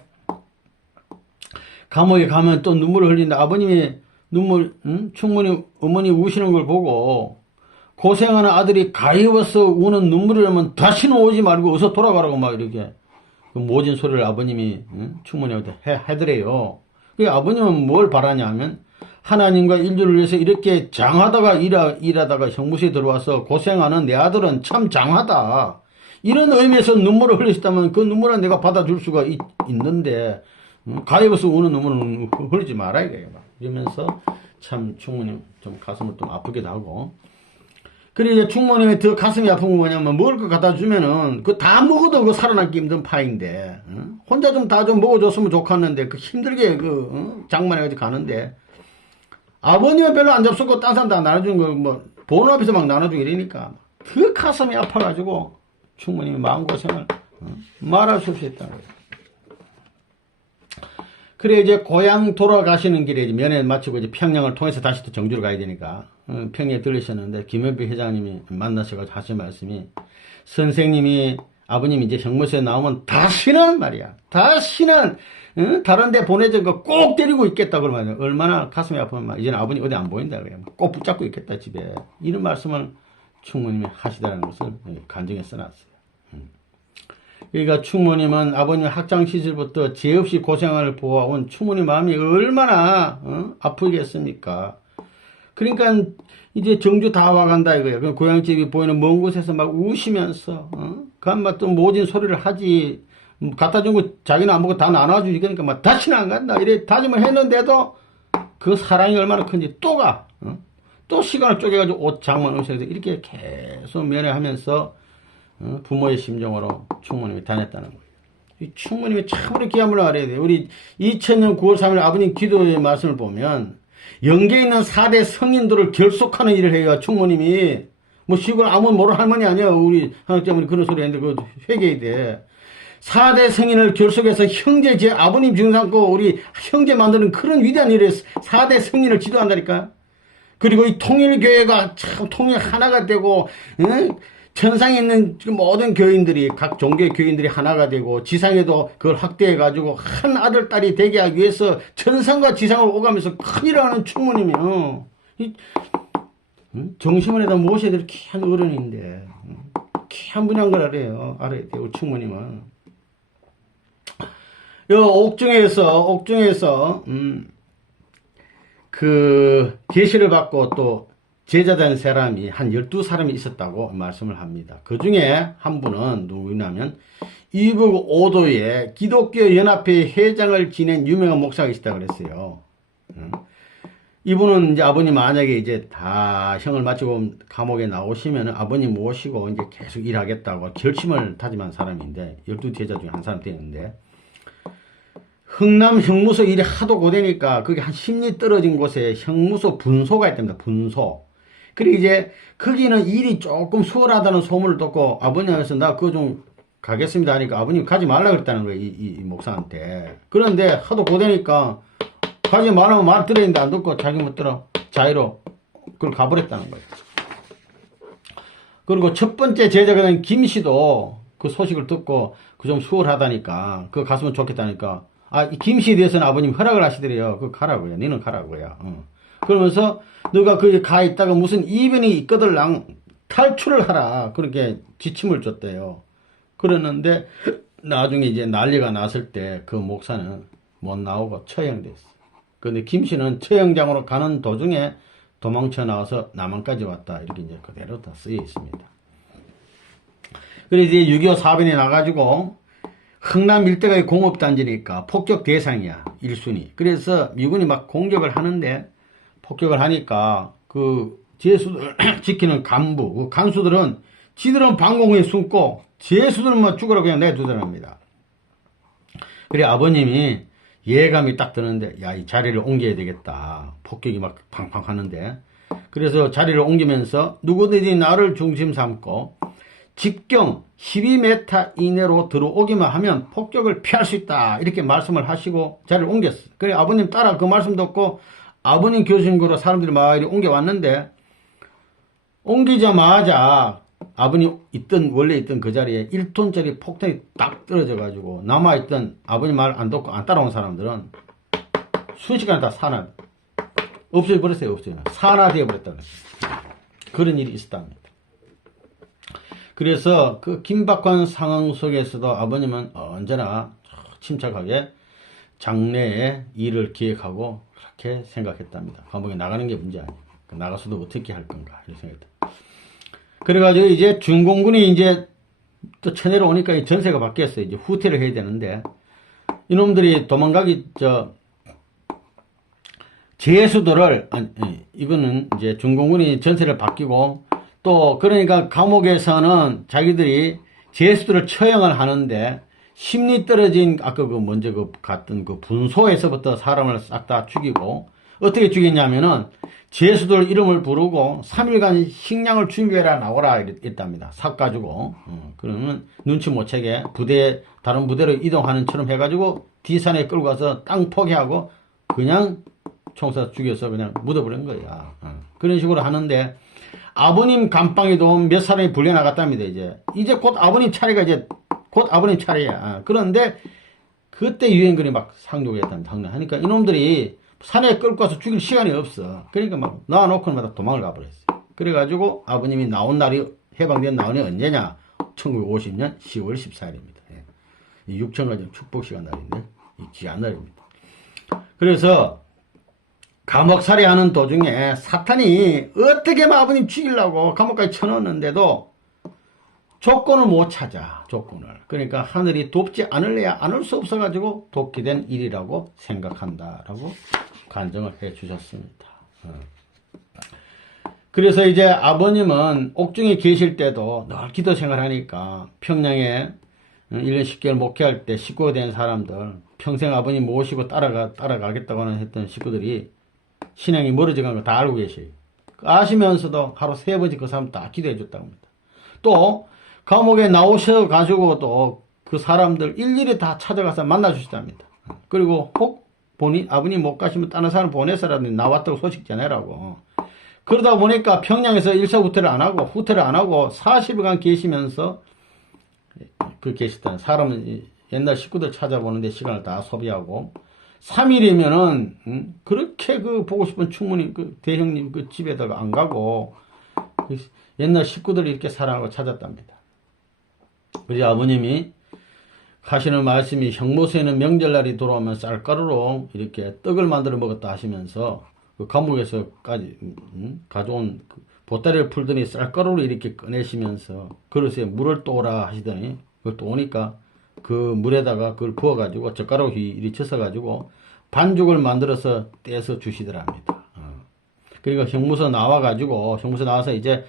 감옥에 가면 또 눈물을 흘리는데 아버님이 충모님 어머니 우시는 걸 보고 고생하는 아들이 가엾어 우는 눈물을 하면 다시는 오지 말고 어서 돌아가라고 막 이렇게 그 모진 소리를 아버님이 충모님한테 해드래요. 그 아버님은 뭘 바라냐면 하나님과 인류를 위해서 이렇게 장하다가 일하다가 형무소에 들어와서 고생하는 내 아들은 참 장하다. 이런 의미에서 눈물을 흘리셨다면 그 눈물은 내가 받아줄 수가 있는데 가엾어 우는 눈물은 흘리지 마라 이거예요. 이러면서 참 충모님 좀 가슴을 좀 아프기도 하고 그리고 이제 충모님이 더 가슴이 아픈 건 뭐냐면 먹을 거 갖다 주면은 그 다 먹어도 그 살아남기 힘든 파인데 혼자 좀 다 좀 먹어줬으면 좋겠는데 그 힘들게 장만해가지고 가는데 아버님은 별로 안 잡수고 딴 사람 다 나눠주는 거 뭐 보는 앞에서 막 나눠주고 이러니까 그 가슴이 아파가지고 충모님이 마음고생을 말할 수 없이 했다는 거예요. 그래 이제 고향 돌아가시는 길에 이제 면회 마치고 이제 평양을 통해서 다시 또 정주로 가야 되니까 평양에 들르셨는데 김현배 회장님이 만나셔가지고 하신 말씀이 선생님이 아버님이 이제 형무소에 나오면 다시는 말이야 다시는 다른 데 보내준 거 꼭 데리고 있겠다 그러면 얼마나 가슴이 아프면 막 이제는 아버님 어디 안 보인다 그래 꼭 붙잡고 있겠다 집에 이런 말씀을 충모님이 하시다는 것을 간증에 써놨어요. 그러니까 충모님은 아버님 학창 시절부터 죄 없이 고생을 보아온 충모님 마음이 얼마나 아프겠습니까? 그러니까 이제 정주 다 와간다 이거야. 그 고향집이 보이는 먼 곳에서 막 우시면서, 그만 또 모진 소리를 하지. 갖다 준 거 자기는 안 먹고 다 나눠주지. 그러니까 막 다시는 안 간다. 이래 다짐을 했는데도 그 사랑이 얼마나 큰지 또 가. 또 시간을 쪼개가지고 옷 장만 음식에서 이렇게 계속 면회하면서 부모의 심정으로 충무님이 다녔다는 거예요. 이 충무님이 참으로 귀한 분을 알아야 돼요. 우리 2000년 9월 3일 아버님 기도의 말씀을 보면 영계에 있는 4대 성인들을 결속하는 일을 해요. 충무님이. 뭐 시골 아무 모르는 할머니 아니야. 우리 한학자분이 그런 소리 했는데 그거 회개해야 돼. 4대 성인을 결속해서 형제, 제 아버님 증상고 우리 형제 만드는 그런 위대한 일에 4대 성인을 지도한다니까. 그리고 이 통일교회가 참 통일 하나가 되고, 천상에 있는 모든 교인들이, 각 종교의 교인들이 하나가 되고, 지상에도 그걸 확대해가지고, 한 아들, 딸이 되게 하기 위해서 천상과 지상을 오가면서 큰일을 하는 충무님이요. 정심을 해다 모셔야 될 귀한 어른인데, 귀한 분인 걸 알아야 돼요, 충무님은. 요 옥중에서 그 계시를 받고 또 제자된 사람이 한 12사람이 있었다고 말씀을 합니다. 그 중에 한 분은 누구냐면 이북 5도의 기독교 연합회 회장을 지낸 유명한 목사가 있다고 그랬어요. 이분은 이제 아버님 만약에 이제 다 형을 마치고 감옥에 나오시면 아버님 모시고 이제 계속 일하겠다고 결심을 다짐한 사람인데 12제자 중에 한 사람 되는데 흥남 형무소 일이 하도 고되니까 그게 한 10리 떨어진 곳에 형무소 분소가 있답니다. 분소. 그리고 이제 거기는 일이 조금 수월하다는 소문을 듣고 아버님께서 나 그거 좀 가겠습니다 하니까 아버님 가지 말라 그랬다는 거예요. 이 목사한테. 그런데 하도 고되니까 가지 말라면 말 들었는데 안 듣고 자기 멋대로 자유로 그걸 가버렸다는 거예요. 그리고 첫 번째 제자가 된 김씨도 그 소식을 듣고 그 좀 수월하다니까 그거 갔으면 좋겠다니까 이 김씨에 대해서는 아버님 허락을 하시더래요. 그거 가라고요. 너는 가라고요. 그러면서 너가 거기 가 있다가 무슨 이변이 있거들랑 탈출을 하라. 그렇게 지침을 줬대요. 그랬는데 나중에 이제 난리가 났을 때 그 목사는 못 나오고 처형됐어. 근데 김씨는 처형장으로 가는 도중에 도망쳐 나와서 남한까지 왔다. 이렇게 이제 그대로 다 쓰여 있습니다. 그래서 이제 6.25 사변이 나가지고 흥남 일대가 공업단지니까 폭격 대상이야. 1순위. 그래서 미군이 막 공격을 하는데 폭격을 하니까 그 제수들 지키는 간부, 그 간수들은 지들은 방공호에 숨고 제수들은 뭐 죽으라고 그냥 내두더랍니다. 그래 아버님이 예감이 딱 드는데 야, 이 자리를 옮겨야 되겠다. 폭격이 막 팡팡 하는데 그래서 자리를 옮기면서 누구든지 나를 중심 삼고 집경 12m 이내로 들어오기만 하면 폭격을 피할 수 있다. 이렇게 말씀을 하시고 자리를 옮겼어요. 그래 아버님 따라 그 말씀 듣고 아버님 교수님으로 사람들이 많이 옮겨왔는데 옮기자마자 아버님 원래 있던 그 자리에 1톤짜리 폭탄이 딱 떨어져가지고 남아있던 아버님 말 안 듣고 안 따라온 사람들은 순식간에 다 없어져 버렸어요. 산화되어 버렸다고 했어요. 그런 일이 있었답니다. 그래서 그 긴박한 상황 속에서도 아버님은 언제나 침착하게 장래의 일을 기획하고 그렇게 생각했답니다. 감옥에 나가는 게 문제 아니에요. 나가서도 어떻게 할 건가 이런 생각했다. 그래가지고 이제 준공군이 이제 또 천내로 오니까 전세가 바뀌었어요. 이제 후퇴를 해야 되는데 이놈들이 도망가기 제수들을 이거는 이제 준공군이 전세를 바뀌고 또 그러니까 감옥에서는 자기들이 제수들을 처형을 하는데 심리 떨어진 아까 그 먼저 갔던 그 분소에서부터 사람을 싹 다 죽이고 어떻게 죽였냐면은 제수들 이름을 부르고 3일간 식량을 준비해라 나오라 이랬답니다. 삭 가지고 그러면 눈치 못 채게 다른 부대로 이동하는 처럼 해가지고 뒤산에 끌고 가서 땅 포기하고 그냥 총사 죽여서 그냥 묻어버린 거야. 그런 식으로 하는데 아버님 감방에도 몇 사람이 불려나갔답니다. 이제 곧 아버님 차례가 곧 아버님 차례야. 그런데 그때 유엔군이 막 상륙했다는 하니까 이놈들이 산에 끌고 가서 죽일 시간이 없어. 그러니까 막 놔놓고는 도망을 가버렸어요. 그래가지고 아버님이 나온 날이 해방된 나온이 언제냐? 1950년 10월 14일입니다. 이 6천가정 축복시간 날인데 이 귀한 날입니다. 그래서 감옥살이 하는 도중에 사탄이 어떻게 아버님 죽이려고 감옥까지 쳐넣었는데도 조건을 못 찾아, 조건을. 그러니까 하늘이 돕지 않을래야 않을 수 없어가지고 돕게 된 일이라고 생각한다라고 간증을 해 주셨습니다. 그래서 이제 아버님은 옥중에 계실 때도 늘 기도 생활하니까 평양에 1년 10개월 목회할 때 식구가 된 사람들, 평생 아버님 모시고 따라가겠다고 했던 식구들이 신앙이 멀어져 간 거 다 알고 계셔요. 아시면서도 하루 3번씩 그 사람 다 기도해 줬다고 합니다. 또 감옥에 나오셔가지고도 그 사람들 일일이 다 찾아가서 만나주시답니다. 그리고 혹 아버님 못 가시면 다른 사람 보내서라도 나왔다고 소식 전해라고. 그러다 보니까 평양에서 일사후퇴를 안 하고 후퇴를 안 하고 40일간 계시면서 계시던 사람은 옛날 식구들 찾아보는데 시간을 다 소비하고 3일이면은 그렇게 보고 싶은 충분히 대형님 집에다가 안 가고 옛날 식구들이 이렇게 사랑하고 찾았답니다. 그래서 아버님이 하시는 말씀이 형무소에는 명절날이 돌아오면 쌀가루로 이렇게 떡을 만들어 먹었다 하시면서 그 감옥에서까지 가져온 보따리를 풀더니 쌀가루를 이렇게 꺼내시면서 그릇에 물을 떠오라 하시더니 그걸 또 오니까 그 물에다가 그걸 부어가지고 젓가락으로 이리 쳐서가지고 반죽을 만들어서 떼서 주시더랍니다. 그러니까 형무소 나와서 이제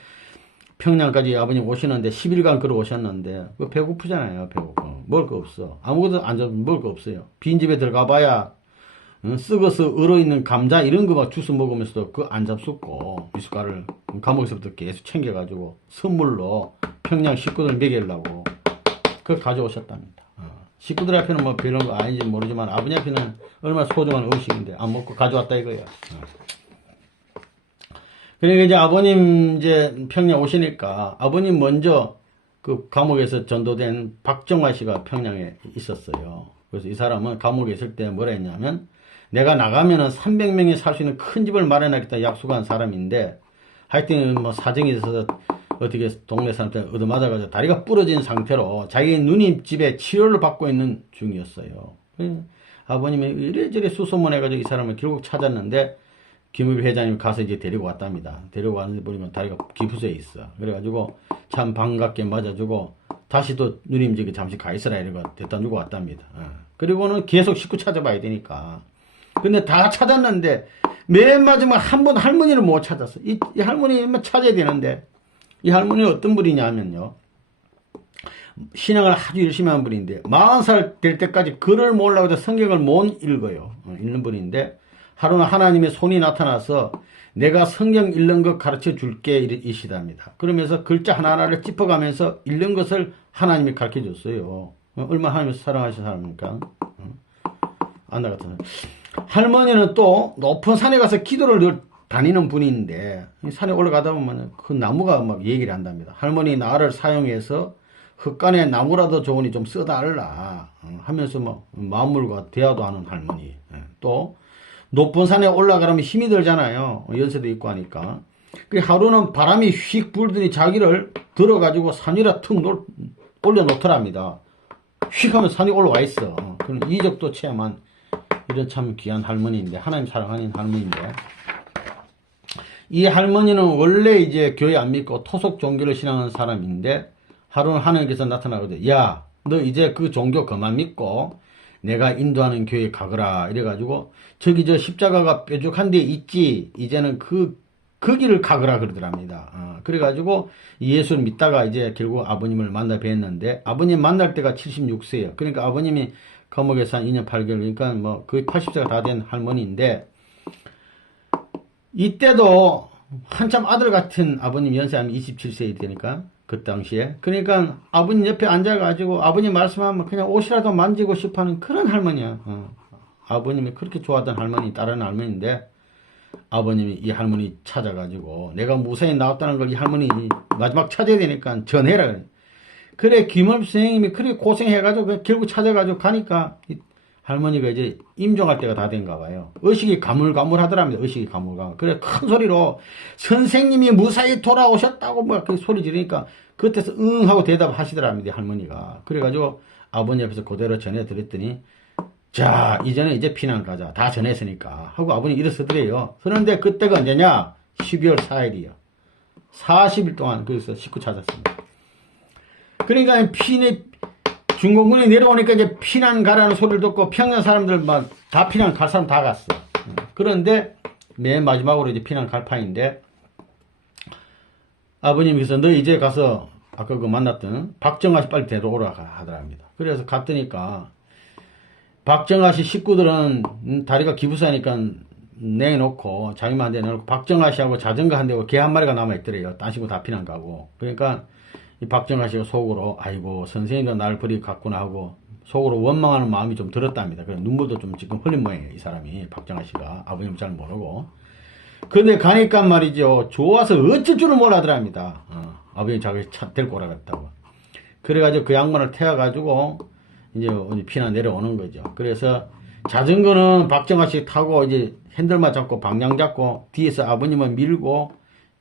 평양까지 아버님 오시는데 10일간 걸어 오셨는데 배고프잖아요. 배고프. 먹을 거 없어. 아무것도 안 잡으면 먹을 거 없어요. 빈집에 들어가 봐야 썩어서 얼어있는 감자 이런 거 막 주스 먹으면서도 그거 안 잡숫고 미숫가루를 감옥에서부터 계속 챙겨가지고 선물로 평양 식구들 먹이려고 그걸 가져오셨답니다. 식구들 앞에는 뭐 별런 거 아닌지 모르지만 아버님 앞에는 얼마나 소중한 음식인데 안 먹고 가져왔다 이거야. 그러니까 이제 아버님 이제 평양 오시니까 아버님 먼저 그 감옥에서 전도된 박정화 씨가 평양에 있었어요. 그래서 이 사람은 감옥에 있을 때 뭐라 했냐면 내가 나가면은 300명이 살 수 있는 큰 집을 마련하겠다 약속한 사람인데 하여튼 뭐 사정이 있어서 어떻게 동네 사람한테 얻어맞아가지고 다리가 부러진 상태로 자기 누님 집에 치료를 받고 있는 중이었어요. 아버님이 이래저래 수소문해가지고 이 사람을 결국 찾았는데 김우비 회장님 가서 이제 데리고 왔답니다. 데리고 왔는데 보니까 다리가 기부서에 있어. 그래가지고 참 반갑게 맞아주고 다시 또 누님 집에 잠시 가 있어라 이러고 데려다 주고 왔답니다. 그리고는 계속 식구 찾아봐야 되니까. 근데 다 찾았는데 맨 마지막 한 번 할머니를 못 찾았어. 이 할머니만 찾아야 되는데 이 할머니는 어떤 분이냐면요. 신앙을 아주 열심히 한 분인데 40살 될 때까지 글을 모으려고 해서 성경을 못 읽어요. 읽는 분인데 하루는 하나님의 손이 나타나서 내가 성경 읽는 것 가르쳐 줄게 이시답니다. 그러면서 글자 하나하나를 짚어가면서 읽는 것을 하나님이 가르쳐 줬어요. 얼마나 하나님을 사랑하시는 사람입니까? 안나 같은 사람. 할머니는 또 높은 산에 가서 기도를 늘 다니는 분인데 산에 올라가다 보면 그 나무가 막 얘기를 한답니다. 할머니 나를 사용해서 흙간에 나무라도 좋으니 좀 써달라 하면서 막 만물과 대화도 하는 할머니. 또 높은 산에 올라가려면 힘이 들잖아요. 연세도 있고 하니까. 그 하루는 바람이 휙 불더니 자기를 들어가지고 산 위에 툭 올려놓더랍니다. 휙 하면 산이 올라와 있어. 그런 이적도 체험한 이런 참 귀한 할머니인데, 하나님 사랑하는 할머니인데, 이 할머니는 원래 이제 교회 안 믿고 토속 종교를 신앙하는 사람인데, 하루는 하나님께서 나타나거든. 야, 너 이제 그 종교 그만 믿고 내가 인도하는 교회 가거라. 이래가지고 저기 저 십자가가 뾰족한 데 있지. 이제는 그 길을 가거라 그러더랍니다. 그래가지고 예수를 믿다가 이제 결국 아버님을 만나 뵀는데 아버님 만날 때가 76세예요. 그러니까 아버님이 감옥에서 한 2년 8개월, 그러니까 뭐 거의 80세가 다 된 할머니인데 이때도 한참 아들 같은 아버님 연세하면 27세 되니까 그 당시에 그러니까 아버님 옆에 앉아가지고 아버님 말씀하면 그냥 옷이라도 만지고 싶어하는 그런 할머니야. 아버님이 그렇게 좋아하던 할머니, 다른 할머니인데 아버님이 이 할머니 찾아가지고 내가 무사히 나왔다는 걸 이 할머니 마지막 찾아야 되니까 전해라 그래. 그래 김원수 선생님이 그렇게 고생해가지고 결국 찾아가지고 가니까 할머니가 이제 임종할 때가 다 된가 봐요. 의식이 가물가물하더랍니다. 의식이 가물가물. 그래 큰 소리로 선생님이 무사히 돌아오셨다고 막 그 소리 지르니까 그때서 응 하고 대답하시더랍니다. 할머니가. 그래가지고 아버님 앞에서 그대로 전해드렸더니 자, 이제는 이제 피난 가자. 다 전했으니까. 하고 아버님 일어서더래요. 그런데 그때가 언제냐? 12월 4일이요. 40일 동안 거기서 식구 찾았습니다. 그러니까 중공군이 내려오니까 이제 피난 가라는 소리를 듣고 평양 사람들 막 다 피난 갈 사람 다 갔어. 그런데 맨 마지막으로 이제 피난 갈 판인데 아버님께서 너 이제 가서 아까 그 만났던 박정아 씨 빨리 데려오라 하더랍니다. 그래서 갔더니까 박정아 씨 식구들은 다리가 기부사니까 내놓고 자기만 한 대 내놓고 박정아 씨하고 자전거 한 대고 개 한 마리가 남아있더래요. 딴 식구 다 피난 가고. 그러니까 이 박정아 씨가 속으로 아이고 선생님도 날 버리고 갔구나 하고 속으로 원망하는 마음이 좀 들었답니다. 그래서 눈물도 좀 지금 흘린 모양이에요. 이 사람이 박정아 씨가 아버님 잘 모르고. 근데 가니까 말이죠. 좋아서 어쩔 줄을 몰라더랍니다. 아버님 자기 차 데리고 오라 그랬다고. 그래가지고 그 양반을 태워가지고 이제 피난 내려오는 거죠. 그래서 자전거는 박정아 씨 타고 이제 핸들만 잡고 방향 잡고 뒤에서 아버님은 밀고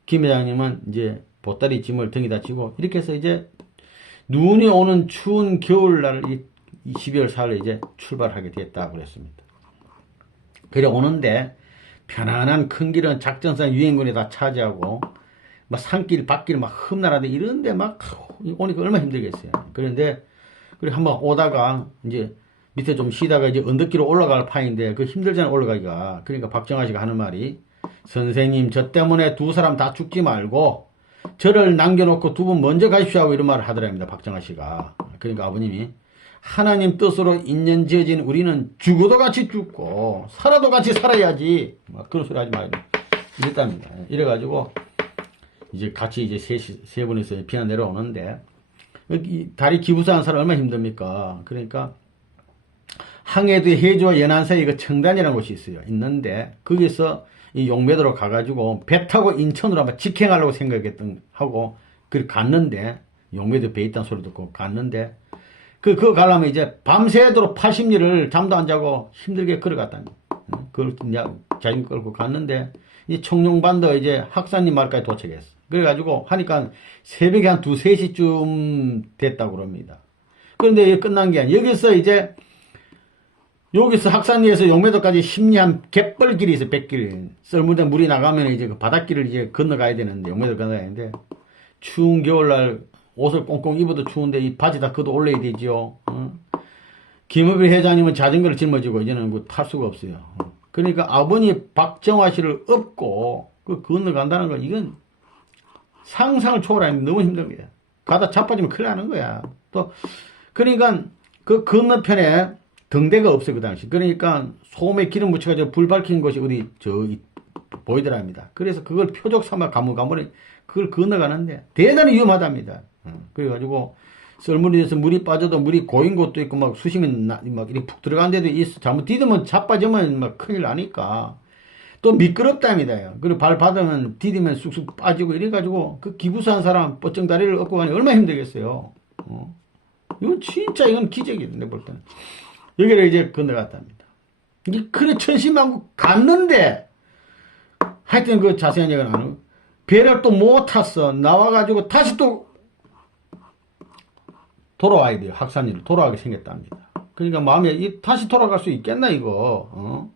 김 회장님은 이제 보따리 짐을 등에다 지고 이렇게 해서 이제 눈이 오는 추운 겨울날 이 12월 4일에 이제 출발하게 됐다고 그랬습니다. 그래 오는데 편안한 큰 길은 작전상 유엔군이 다 차지하고 막 산길 밭길 막 흠나라데 이런데 막 오니까 얼마나 힘들겠어요. 그런데 그래 한번 오다가 이제 밑에 좀 쉬다가 이제 언덕길로 올라갈 판인데 그 힘들잖아 올라가기가. 그러니까 박정아 씨가 하는 말이 선생님 저 때문에 두 사람 다 죽지 말고 저를 남겨놓고 두 분 먼저 가십시오 하고 이런 말을 하더랍니다. 박정아 씨가. 그러니까 아버님이 하나님 뜻으로 인연 지어진 우리는 죽어도 같이 죽고 살아도 같이 살아야지 막 그런 소리 하지 말고 이랬답니다. 이래가지고 이제 같이 이제 세 분이서 피난 내려오는데 다리 기부사한 사람 얼마나 힘듭니까? 그러니까 항해도 해주와 연안 사이에 그 청단이라는 곳이 있어요. 있는데 거기서 이 용매도로 가가지고 배 타고 인천으로 한번 직행하려고 생각했던 하고 그 갔는데 용매도 배 있다는 소리 듣고 갔는데 그거 가려면 이제 밤새도록 80리를 잠도 안 자고 힘들게 걸어갔답니다. 그걸 자기 끌고 갔는데 이 청룡반도 이제 학사님 말까지 도착했어. 그래가지고 하니까 새벽에 한 2, 3시쯤 됐다고 그럽니다. 그런데 이게 끝난 게 아니라 여기서 학산리에서 용매도까지 심리한 갯벌길이 있어요. 백길. 썰물에 물이 나가면 이제 그 바닷길을 이제 건너가야 되는데, 용매도 건너가야 되는데, 추운 겨울날 옷을 꽁꽁 입어도 추운데 이 바지 다 걷어 올려야 되지요. 김업일 회장님은 자전거를 짊어지고 이제는 그 탈 수가 없어요. 그러니까 아버님 박정화 씨를 업고 그 건너간다는 거 이건 상상을 초월하는 너무 힘든 거야. 가다 자빠지면 큰일 나는 거야. 또 그러니까 그 건너편에 등대가 없어요, 그 당시. 그러니까 소금에 기름 묻혀가지고 불 밝힌 곳이 어디 보이더랍니다. 그래서 그걸 표적 삼아 가물가물에 그걸 건너가는데 대단히 위험하답니다. 그래가지고 썰물에서 물이 빠져도 물이 고인 곳도 있고 막 수심이 막 이렇게 푹 들어간 데도 있어. 잘못 디디면 자빠지면 막 큰일 나니까 또 미끄럽답니다. 그리고 발 받으면 디디면 쑥쑥 빠지고 이래가지고 그 기부사한 사람 뻗정다리를 얻고 가니 얼마나 힘들겠어요. 이건 진짜 이건 기적이에요. 내가 볼 때는. 여기를 이제 건너갔답니다. 그래 천신만고 갔는데 하여튼 그 자세한 얘기는 안 하고 배를 또 못 탔어. 나와가지고 다시 또 돌아와야 돼요. 학산리로 돌아가게 생겼답니다. 그러니까 마음에 다시 돌아갈 수 있겠나 이거.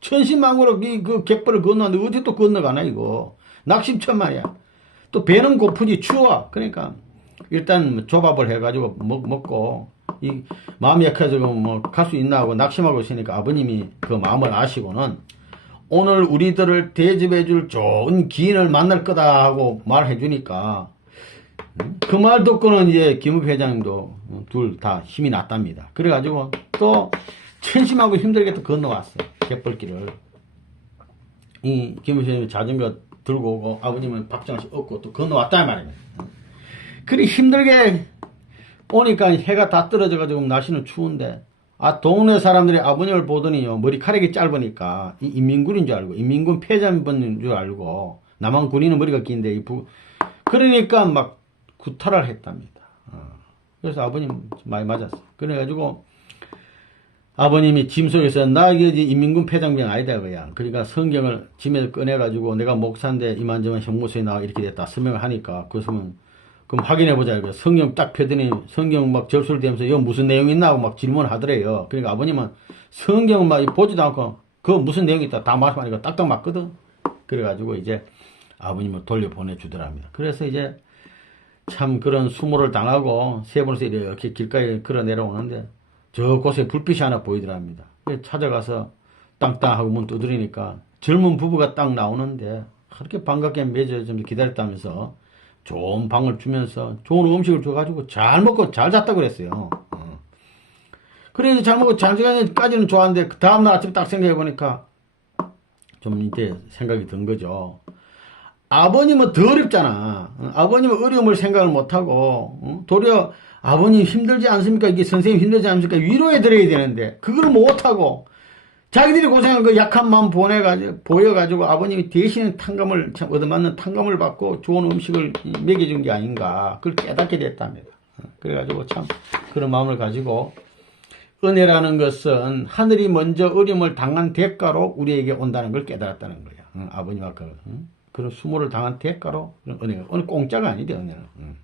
천신만고로 그 갯벌을 건너는데 어디 또 건너가나 이거. 낙심천만이야. 또 배는 고프지 추워. 그러니까 일단 조밥을 해가지고 먹고 이 마음이 약해지고 뭐 갈 수 있나 하고 낙심하고 있으니까 아버님이 그 마음을 아시고는 오늘 우리들을 대접해 줄 좋은 기인을 만날 거다 하고 말해 주니까 그 말 듣고는 이제 김업 회장님도 둘 다 힘이 났답니다. 그래가지고 또 천심하고 힘들게 또 건너왔어. 갯벌길을. 이 김업 회장님이 자전거 들고 오고 아버님은 박정아 씨 업고 또 건너왔다 말이에요. 그리 힘들게 오니까 해가 다 떨어져가지고 날씨는 추운데 동네 사람들이 아버님을 보더니요 머리카락이 짧으니까 이 인민군인 줄 알고 인민군 폐자분인 줄 알고 남한 군인은 머리가 긴데 그러니까 막 구타를 했답니다. 그래서 아버님 많이 맞았어요. 그래가지고 아버님이 짐 속에서 나 이게 인민군 폐장병 아니다 그야. 그러니까 성경을 짐에서 꺼내가지고 내가 목사인데 이만저만 형무소에 나와 이렇게 됐다 설명을 하니까 그러면 그럼 확인해보자. 성경 딱 펴더니 성경 막 접술되면서 이거 무슨 내용이 있나 하고 막 질문하더래요. 그러니까 아버님은 성경 막 보지도 않고 그거 무슨 내용이 있다 다 말씀하니까 딱딱 맞거든. 그래가지고 이제 아버님을 돌려보내주더랍니다. 그래서 이제 참 그런 수모를 당하고 세 번에서 이렇게 길가에 걸어 내려오는데 저 곳에 불빛이 하나 보이더랍니다. 찾아가서 땅땅 하고 문 두드리니까 젊은 부부가 딱 나오는데 그렇게 반갑게 맺어 좀 기다렸다면서 좋은 방을 주면서 좋은 음식을 줘가지고 잘 먹고 잘 잤다 그랬어요. 그래 잘 먹고 잘 자기까지는 좋았는데 그 다음날 아침 딱 생각해보니까 좀 이제 생각이 든 거죠. 아버님은 더 어렵잖아. 아버님은 어려움을 생각을 못하고 도리어 아버님 힘들지 않습니까? 이게 선생님 힘들지 않습니까? 위로해 드려야 되는데 그걸 못하고 자기들이 고생한 그 약한 마음 보여가지고 아버님이 대신 탕감을 얻어맞는 탕감을 받고 좋은 음식을 먹여준 게 아닌가 그걸 깨닫게 됐답니다. 그래가지고 참 그런 마음을 가지고 은혜라는 것은 하늘이 먼저 어려움을 당한 대가로 우리에게 온다는 걸 깨달았다는 거예요. 아버님 아까 그런 수모를 당한 대가로 은혜가 오늘 공짜가 아니대 은혜는.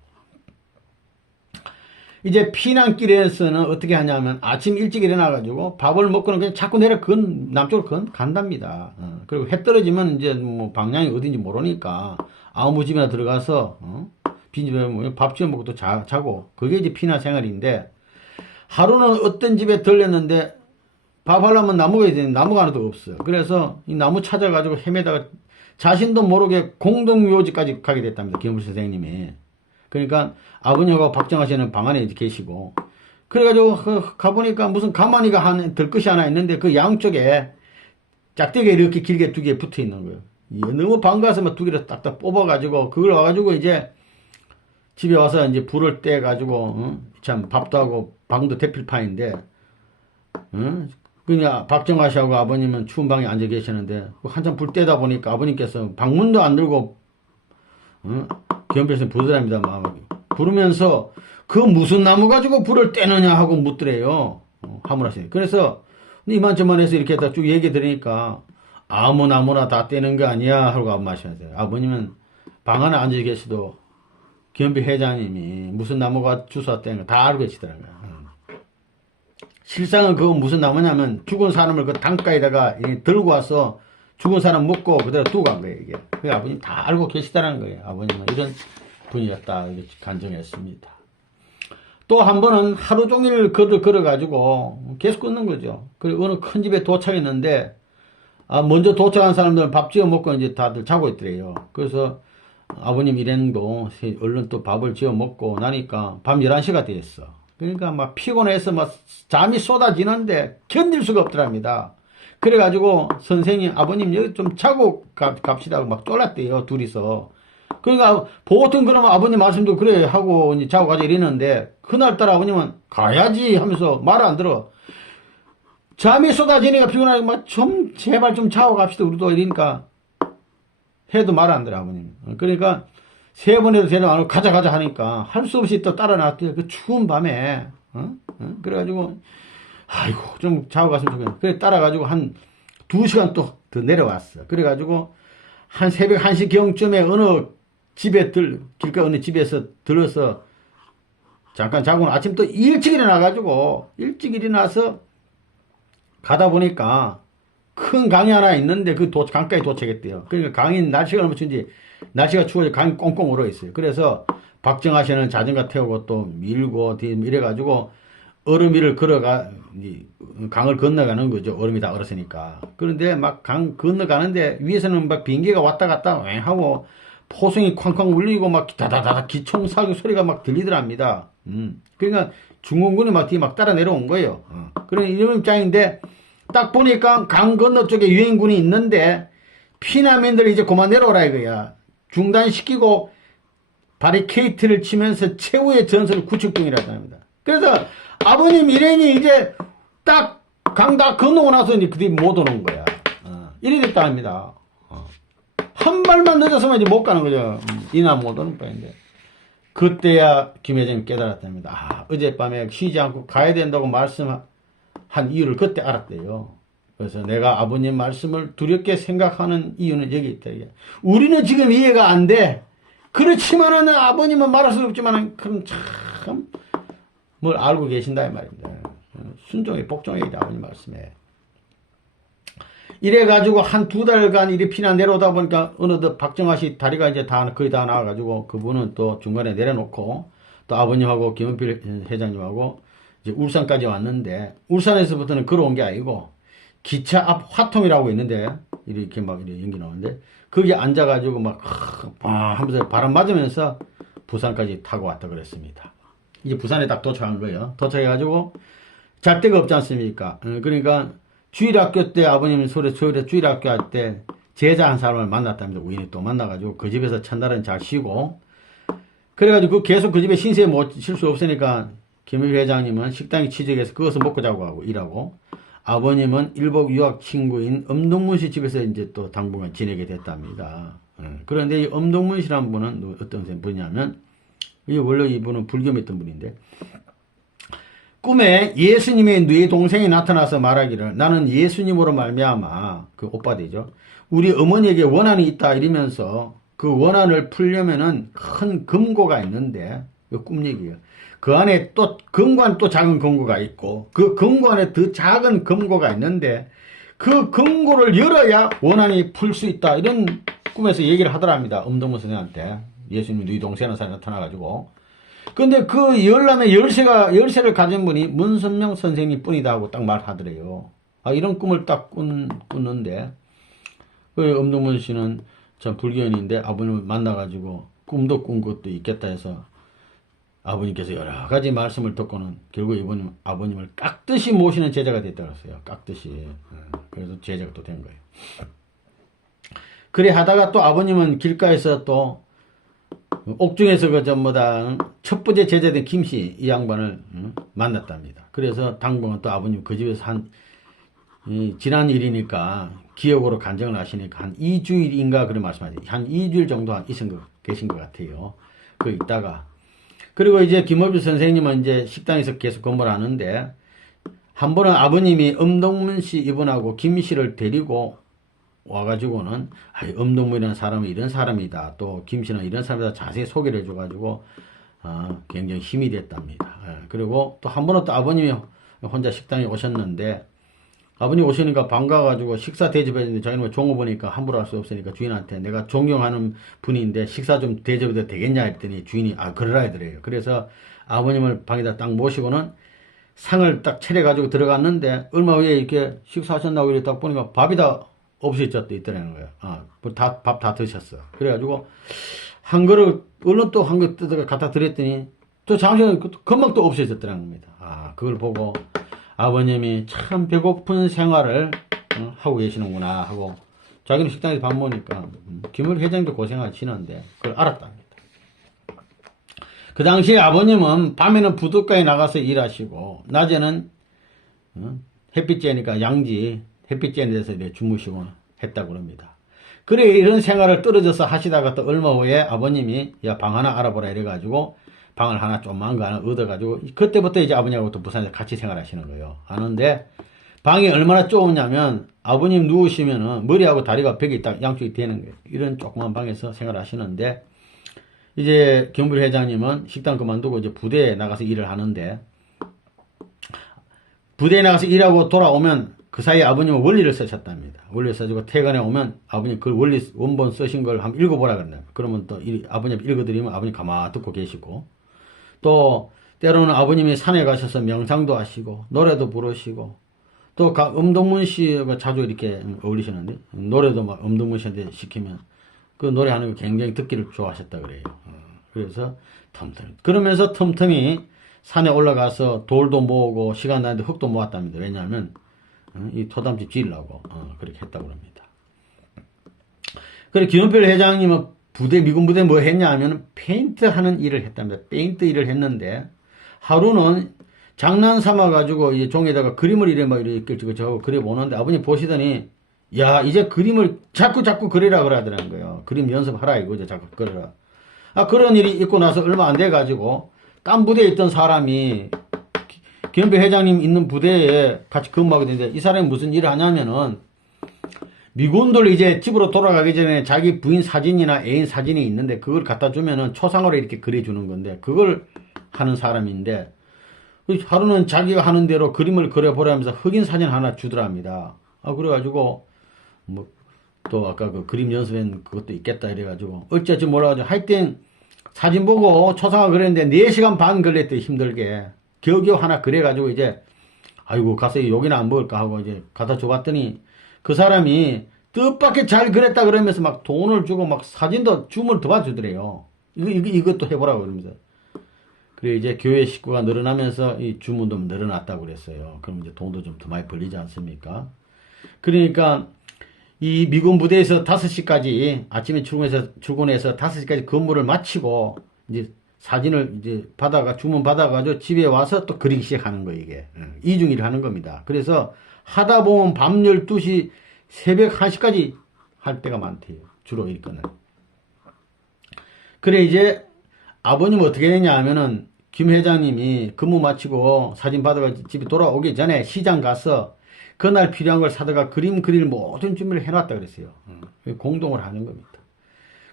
이제 피난길에서는 어떻게 하냐면 아침 일찍 일어나가지고 밥을 먹고는 그냥 자꾸 내려 남쪽으로 간답니다. 그리고 해 떨어지면 이제 뭐 방향이 어딘지 모르니까 아무 집이나 들어가서 빈집에 밥 지어 먹고 또 자고 그게 이제 피난 생활인데 하루는 어떤 집에 들렸는데 밥 하려면 나무가 있어야 되는데 나무가 하나도 없어요. 그래서 이 나무 찾아가지고 헤매다가 자신도 모르게 공동묘지까지 가게 됐답니다. 김물 선생님이. 그러니까 아버님하고 박정아 씨는 방 안에 계시고 그래가지고 가보니까 무슨 가마니가 들 것이 하나 있는데 그 양쪽에 짝대기가 이렇게 길게 두 개 붙어 있는 거예요. 너무 반가워서 막 두 개를 딱딱 뽑아가지고 그걸 와가지고 이제 집에 와서 이제 불을 떼가지고 참 밥도 하고 방도 대필판인데 그냥 박정아 씨하고 아버님은 추운 방에 앉아 계시는데 한참 불 떼다 보니까 아버님께서 방문도 안 들고 기원별에서 부르더랍니다. 부르면서 그 무슨 나무 가지고 불을 떼느냐 하고 묻더래요. 하물하시네. 그래서 이만저만 해서 이렇게 딱 쭉 얘기 들으니까 아무 나무나 다 떼는 거 아니야 하고 말씀하세요. 아버님은 방 안에 앉아 계시도 기원비 회장님이 무슨 나무가 주워 떼는 거 다 알고 계시더라고요. 실상은 그거 무슨 나무냐면 죽은 사람을 그 강가에다가 들고 와서 죽은 사람 묻고 그대로 두고 간 거예요, 이게. 그 아버님 다 알고 계시다는 거예요. 아버님은 이런 분이었다, 이렇게 간증했습니다. 또 한 번은 하루 종일 걸어가지고 계속 끊는 거죠. 그리고 어느 큰 집에 도착했는데, 먼저 도착한 사람들은 밥 지어 먹고 이제 다들 자고 있더래요. 그래서 아버님 일행도 얼른 또 밥을 지어 먹고 나니까 밤 11시가 됐어. 그러니까 막 피곤해서 막 잠이 쏟아지는데 견딜 수가 없더랍니다. 그래가지고 선생님 아버님 여기 좀 자고 갑시다 막 쫄랐대요 둘이서. 그러니까 보통 그러면 아버님 말씀도 그래 하고 이제 자고 가자 이랬는데 그날따라 아버님은 가야지 하면서 말 안 들어. 잠이 쏟아지니까 피곤하니까 막 좀 제발 좀 자고 갑시다 우리도 이러니까 해도 말 안 들어 아버님. 그러니까 세 번에도 데려 안 오고 가자 하니까 할 수 없이 또 따라 나왔대요. 그 추운 밤에 그래가지고 아이고 좀 자고 갔으면 좋겠네. 그래 따라가지고 한 2시간 또 더 내려왔어. 그래가지고 한 새벽 1시 경쯤에 어느 집에 길가 어느 집에서 들어서 잠깐 자고 아침 또 일찍 일어나서 가다 보니까 큰 강이 하나 있는데 그 강가에 도착했대요. 그러니까 강이 날씨가 너무 추운지 날씨가 추워서 강이 꽁꽁 얼어 있어요. 그래서 박정아 씨는 자전거 태우고 또 밀고 이래가지고 얼음 위를 강을 건너가는 거죠. 얼음이 다 얼었으니까. 그런데 막 강 건너가는데 위에서는 막 비행기가 왔다 갔다 하고 포성이 쾅쾅 울리고 막 다다다다 기총사격 소리가 막 들리더랍니다. 그러니까 중공군이 막 뒤에 막 따라 내려온 거예요. 그런 이런 입장인데 딱 보니까 강 건너 쪽에 유엔군이 있는데 피난민들이 이제 그만 내려오라 이거야. 중단시키고 바리케이트를 치면서 최후의 전선을 구축 중이라고 합니다. 그래서 아버님 일행이 이제 딱 강 다 건너고 나서 이제 그들이 못 오는 거야. 이래 됐다 합니다. 한 발만 늦어서만 이제 못 가는 거죠. 이나 못 오는 바인데. 그때야 김 회장님 깨달았답니다. 어젯밤에 쉬지 않고 가야 된다고 말씀한 이유를 그때 알았대요. 그래서 내가 아버님 말씀을 두렵게 생각하는 이유는 여기 있다. 우리는 지금 이해가 안 돼. 그렇지만은 아버님은 말할 수 없지만은 그럼 참 뭘 알고 계신다 이 말입니다. 순종의 복종이다 아버님 말씀에. 이래가지고 한 두 달간 이리 피나 내려오다 보니까 어느덧 박정화 씨 다리가 이제 다 거의 다 나와가지고 그분은 또 중간에 내려놓고 또 아버님하고 김은필 회장님하고 이제 울산까지 왔는데 울산에서부터는 걸어온 게 아니고 기차 앞 화통이라고 있는데 이렇게 막 이렇게 연기 나오는데 거기 앉아가지고 막 하면서 바람 맞으면서 부산까지 타고 왔다 그랬습니다. 이제 부산에 딱 도착한 거예요. 도착해가지고 잘 데가 없지 않습니까? 그러니까 주일학교 때 아버님 소리 주일학교 할 때 제자 한 사람을 만났답니다. 우연히 또 만나가지고 그 집에서 첫날은 잘 쉬고 그래가지고 계속 그 집에 신세에 못 쉴 수 없으니까 김일 회장님은 식당에 취직해서 그것을 먹고 자고 하고 일하고 아버님은 일복 유학 친구인 엄동문 씨 집에서 이제 또 당분간 지내게 됐답니다. 그런데 이 엄동문 씨라는 분은 어떤 분이냐면 원래 이분은 불교 믿던 분인데 꿈에 예수님의 네 동생이 나타나서 말하기를 나는 예수님으로 말미암아 그 오빠 되죠. 우리 어머니에게 원한이 있다 이러면서 그 원한을 풀려면은 큰 금고가 있는데 꿈 얘기예요. 그 안에 또 금고 또 작은 금고가 있고 그 금고 안에 더 작은 금고가 있는데 그 금고를 열어야 원한이 풀 수 있다 이런 꿈에서 얘기를 하더랍니다. 엄동문 선생한테 예수님 네 동생이라는 사람이 나타나가지고 근데 그 열람의 열쇠를 가진 분이 문선명 선생님 뿐이다 하고 딱 말하더래요. 이런 꿈을 딱 꿨는데, 그 엄동문 씨는 참 불교인인데 아버님을 만나가지고 꿈도 꾼 것도 있겠다 해서 아버님께서 여러 가지 말씀을 듣고는 결국 이번에 아버님을 깍듯이 모시는 제자가 됐다고 했어요. 깍듯이. 그래서 제자가 또 된 거예요. 그래 하다가 또 아버님은 길가에서 또 옥중에서 그 전부다 첫 번째 제자된 김씨 이 양반을 만났답니다. 그래서 당분간 또 아버님 그 집에서 지난 일이니까 기억으로 간증을 하시니까 한 2주일인가 그런 말씀하세요. 한 2주일 정도 계신 것 같아요. 그 있다가 그리고 이제 김업주 선생님은 이제 식당에서 계속 근무를 하는데 한 번은 아버님이 엄동문 씨 이분하고 김 씨를 데리고 와가지고는 엄동문이라는 사람은 이런 사람이다. 또 김씨는 이런 사람이다. 자세히 소개를 해줘가지고 굉장히 힘이 됐답니다. 그리고 또 한 번은 또 아버님이 혼자 식당에 오셨는데 아버님 오시니까 반가워가지고 식사 대접했는데 자기는 종업원이니까 함부로 할 수 없으니까 주인한테 내가 존경하는 분인데 식사 좀 대접해도 되겠냐 했더니 주인이 그러라 하더래요. 그래서 아버님을 방에다 딱 모시고는 상을 딱 차려가지고 들어갔는데 얼마 후에 이렇게 식사하셨나고 이렇게 딱 보니까 밥이 다 없어졌다 있더라는 거예요. 밥 다 드셨어. 그래가지고 한 그릇 얼른 또 한 그릇 뜯어가 갖다 드렸더니 또 잠시만 금방 또 없어졌더라는 겁니다. 그걸 보고 아버님이 참 배고픈 생활을 하고 계시는구나 하고 자기는 식당에서 밥 먹으니까 김을 회장도 고생하시는데 그걸 알았답니다. 그 당시에 아버님은 밤에는 부둣가에 나가서 일하시고 낮에는 햇빛 쬐니까 양지 햇빛 쬐는 데서 이렇게 주무시고 했다고 합니다. 그래 이런 생활을 떨어져서 하시다가 또 얼마 후에 아버님이 야 방 하나 알아보라 이래가지고 방을 하나 좀만 거 하나 얻어가지고 그때부터 이제 아버님하고 또 부산에서 같이 생활하시는 거예요. 하는데 방이 얼마나 좁으냐면 아버님 누우시면은 머리하고 다리가 벽이 딱 양쪽이 되는 거예요. 이런 조그만 방에서 생활하시는데 이제 경불 회장님은 식당 그만두고 이제 부대에 나가서 일을 하는데 부대에 나가서 일하고 돌아오면 그 사이에 아버님은 원리를 쓰셨답니다. 원리를 써주고 퇴근에 오면 아버님 그 원리 원본 쓰신 걸 한번 읽어보라 그랬나요. 그러면 또 아버님 읽어드리면 아버님 가만히 듣고 계시고 또 때로는 아버님이 산에 가셔서 명상도 하시고 노래도 부르시고 또 엄동문 씨가 자주 이렇게 어울리시는데 노래도 막 엄동문 씨한테 시키면 그 노래하는 거 굉장히 듣기를 좋아하셨다 그래요. 그래서 틈틈이 그러면서 틈틈이 산에 올라가서 돌도 모으고 시간 나는데 흙도 모았답니다. 왜냐하면 이 토담집 지으려고 그렇게 했다고 합니다. 그리고 김은필 회장님은 미군 부대 뭐 했냐 하면 페인트 하는 일을 했답니다. 페인트 일을 했는데 하루는 장난 삼아 가지고 이 종에다가 그림을 이래 막 이렇게 저거 그려 보는데 아버님 보시더니 야 이제 그림을 자꾸 그리라 그러더라는 거예요. 그림 연습하라 이거죠. 자꾸 그려라. 그런 일이 있고 나서 얼마 안 돼 가지고 딴 부대에 있던 사람이 김은필 회장님 있는 부대에 같이 근무하게 되는데 이 사람이 무슨 일을 하냐면은 미군들 이제 집으로 돌아가기 전에 자기 부인 사진이나 애인 사진이 있는데 그걸 갖다 주면은 초상화로 이렇게 그려주는 건데 그걸 하는 사람인데 하루는 자기가 하는 대로 그림을 그려보라면서 흑인 사진 하나 주더랍니다. 그래가지고 뭐 또 아까 그 그림 연습한 그것도 있겠다 이래가지고 어찌할지 몰라가지고 하여튼 사진 보고 초상화 그렸는데 4시간 반 걸렸대 힘들게 겨우겨우 하나 그래가지고 이제 아이고 가서 욕이나 안 먹을까 하고 이제 갖다 줘봤더니 그 사람이 뜻밖의 잘 그렸다 그러면서 막 돈을 주고 막 사진도 줌을 더 봐주더래요. 이것도 해보라고 그러면서. 그래 이제 교회 식구가 늘어나면서 이 주문도 늘어났다고 그랬어요. 그럼 이제 돈도 좀 더 많이 벌리지 않습니까? 그러니까 이 미군 부대에서 5시까지 아침에 출근해서 5시까지 근무를 마치고 이제 사진을 이제 주문 받아가지고 집에 와서 또 그리기 시작하는 거예요, 이게. 이중일을 하는 겁니다. 그래서 하다 보면 밤 12시, 새벽 1시까지 할 때가 많대요. 주로 일거는. 그래, 이제 아버님 어떻게 되냐 하면은 김 회장님이 근무 마치고 사진 받아가지고 집에 돌아오기 전에 시장 가서 그날 필요한 걸 사다가 그림 그릴 모든 준비를 해놨다 그랬어요. 공동을 하는 겁니다.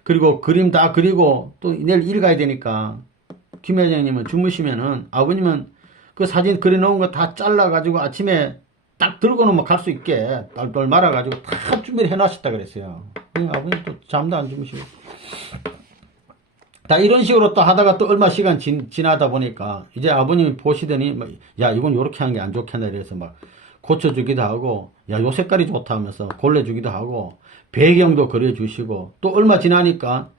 그리고 그림 다 그리고 또 내일 일 가야 되니까 김 회장님은 주무시면은 아버님은 그 사진 그려놓은 거 다 잘라가지고 아침에 딱 들고는 갈 수 있게 똘똘 말아가지고 다 준비를 해놨었다 그랬어요. 아버님 또 잠도 안 주무시고. 다 이런 식으로 또 하다가 또 얼마 시간 지나다 보니까 이제 아버님이 보시더니 야 이건 요렇게 하는 게 안 좋게 한다 이래서 막 고쳐주기도 하고 야 요 색깔이 좋다 하면서 골라주기도 하고 배경도 그려주시고 또 얼마 지나니까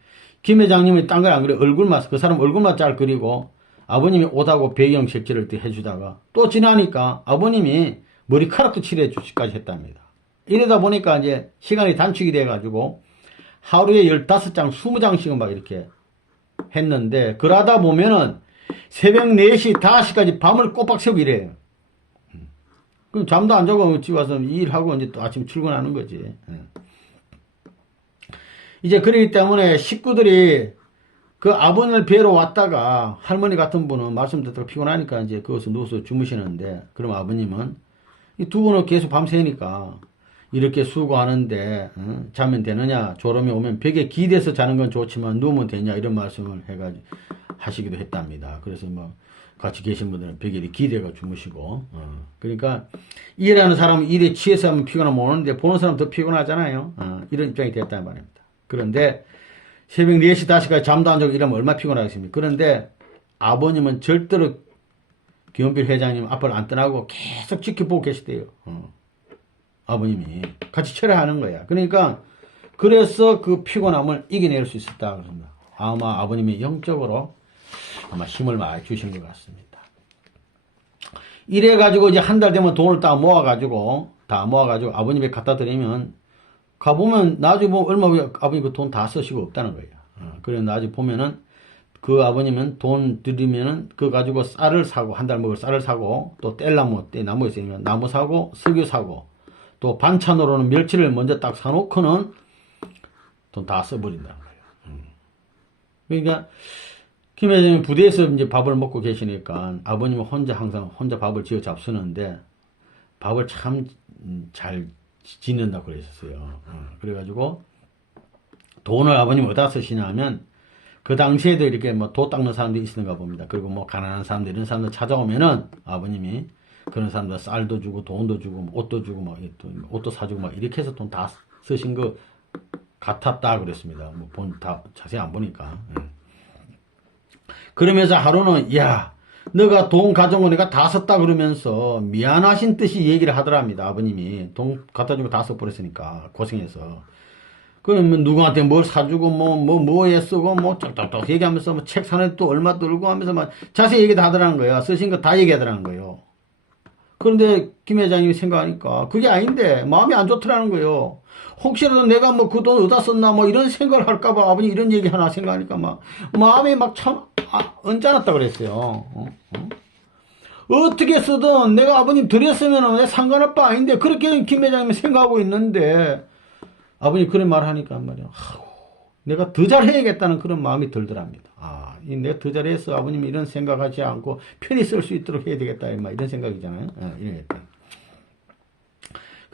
김 회장님이 딴 걸 안 그려 얼굴만 그 사람 얼굴만 잘 그리고 아버님이 옷하고 배경 색칠을 또 해주다가 또 지나니까 아버님이 머리카락도 칠해 주시까지 했답니다. 이러다 보니까 이제 시간이 단축이 돼 가지고 하루에 15장 20장씩은 막 이렇게 했는데 그러다 보면은 새벽 4시 5시까지 밤을 꼬박 새고 이래요. 그럼 잠도 안 자고 집에 와서 일하고 이제 또 아침 출근하는 거지. 이제 그러기 때문에 식구들이 그 아버님을 뵈러 왔다가 할머니 같은 분은 말씀 듣다가 피곤하니까 이제 거기서 누워서 주무시는데 그럼 아버님은 이 두 분은 계속 밤새니까 이렇게 수고하는데 자면 되느냐 졸음이 오면 벽에 기대서 자는 건 좋지만 누우면 되냐 이런 말씀을 해가지고 하시기도 했답니다. 그래서 뭐 같이 계신 분들은 벽에 기대가 주무시고 그러니까 일하는 사람은 일에 취해서 하면 피곤하면 오는데 보는 사람은 더 피곤하잖아요. 이런 입장이 됐단 말입니다. 그런데 새벽 4시 5시까지 잠도 안 자고 이러면 얼마나 피곤하겠습니까? 그런데 아버님은 절대로 김원필 회장님 앞을 안 떠나고 계속 지켜보고 계시대요. 아버님이 같이 철회하는 거야. 그러니까 그래서 그 피곤함을 이겨낼 수 있었다 그럽니다. 아마 아버님이 영적으로 아마 힘을 많이 주신 것 같습니다. 이래가지고 이제 한 달 되면 돈을 다 모아가지고 아버님에 갖다 드리면 가보면 나중에 보면 얼마 후에 아버님 그 돈 다 쓰시고 없다는 거예요. 그래서 나중에 보면은 그 아버님은 돈 드리면은 그거 가지고 쌀을 사고 한 달 먹을 쌀을 사고 또 나무 있으면 나무 사고 석유 사고 또 반찬으로는 멸치를 먼저 딱 사놓고는 돈 다 써버린다는 거예요. 그러니까 김 회장님 부대에서 이제 밥을 먹고 계시니까 아버님은 항상 혼자 밥을 지어 잡수는데 밥을 참 잘 짓는다고 그랬었어요. 그래가지고 돈을 아버님 어디다 쓰시냐 하면 그 당시에도 이렇게 뭐 도 닦는 사람들이 있었는가 봅니다. 그리고 뭐 가난한 사람들 이런 사람들 찾아오면은 아버님이 그런 사람들 쌀도 주고 돈도 주고 옷도 주고 막 옷도 사주고 막 이렇게 해서 돈 다 쓰신 거 같았다 그랬습니다. 뭐 다 자세히 안 보니까. 그러면서 하루는 야 너가 돈 가져온 거 내가 다 썼다 그러면서 미안하신 듯이 얘기를 하더랍니다. 아버님이 돈 갖다 주고 다 써버렸으니까 고생해서. 그러면 누구한테 뭘 사주고 뭐에 쓰고 뭐 쩍쩍쩍 얘기하면서 뭐 책 사는 또 얼마 들고 하면서 막 자세히 얘기 다 하더라는 거야. 쓰신 거 다 얘기하더라는 거예요. 그런데 김 회장님이 생각하니까 그게 아닌데 마음이 안 좋더라는 거예요. 혹시라도 내가 뭐 그 돈 어디다 썼나 뭐 이런 생각을 할까봐 아버님 이런 얘기 하나 생각하니까 막 마음이 막 참 언짢았다 그랬어요. 어떻게 쓰든 내가 아버님 드렸으면 내 상관할 바 아닌데 그렇게 김 회장님이 생각하고 있는데 아버님 그런 말 하니까 말이야. 내가 더 잘해야겠다는 그런 마음이 들더랍니다. 내가 더 잘해서 아버님이 이런 생각하지 않고 편히 쓸 수 있도록 해야 되겠다. 이런 생각이잖아요. 이러겠다.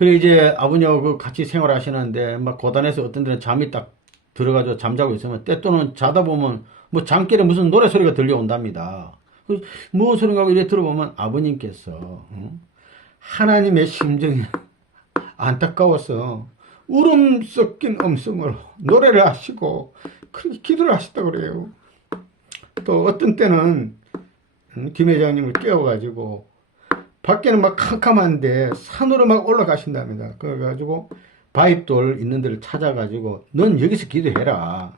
그래 이제 아버님하고 그 같이 생활하시는데 막 고단해서 어떤 데는 잠이 딱 들어가지고 잠자고 있으면 때또는 자다 보면 뭐 잠결에 무슨 노래 소리가 들려온답니다. 뭐 소리가 이래 들어보면 아버님께서 하나님의 심정이 안타까워서 울음 섞인 음성으로 노래를 하시고 그렇게 기도를 하셨다고 그래요. 또 어떤 때는 김 회장님을 깨워가지고 밖에는 막 캄캄한데 산으로 막 올라가신답니다. 그래가지고 바위돌 있는 데를 찾아가지고 넌 여기서 기도해라.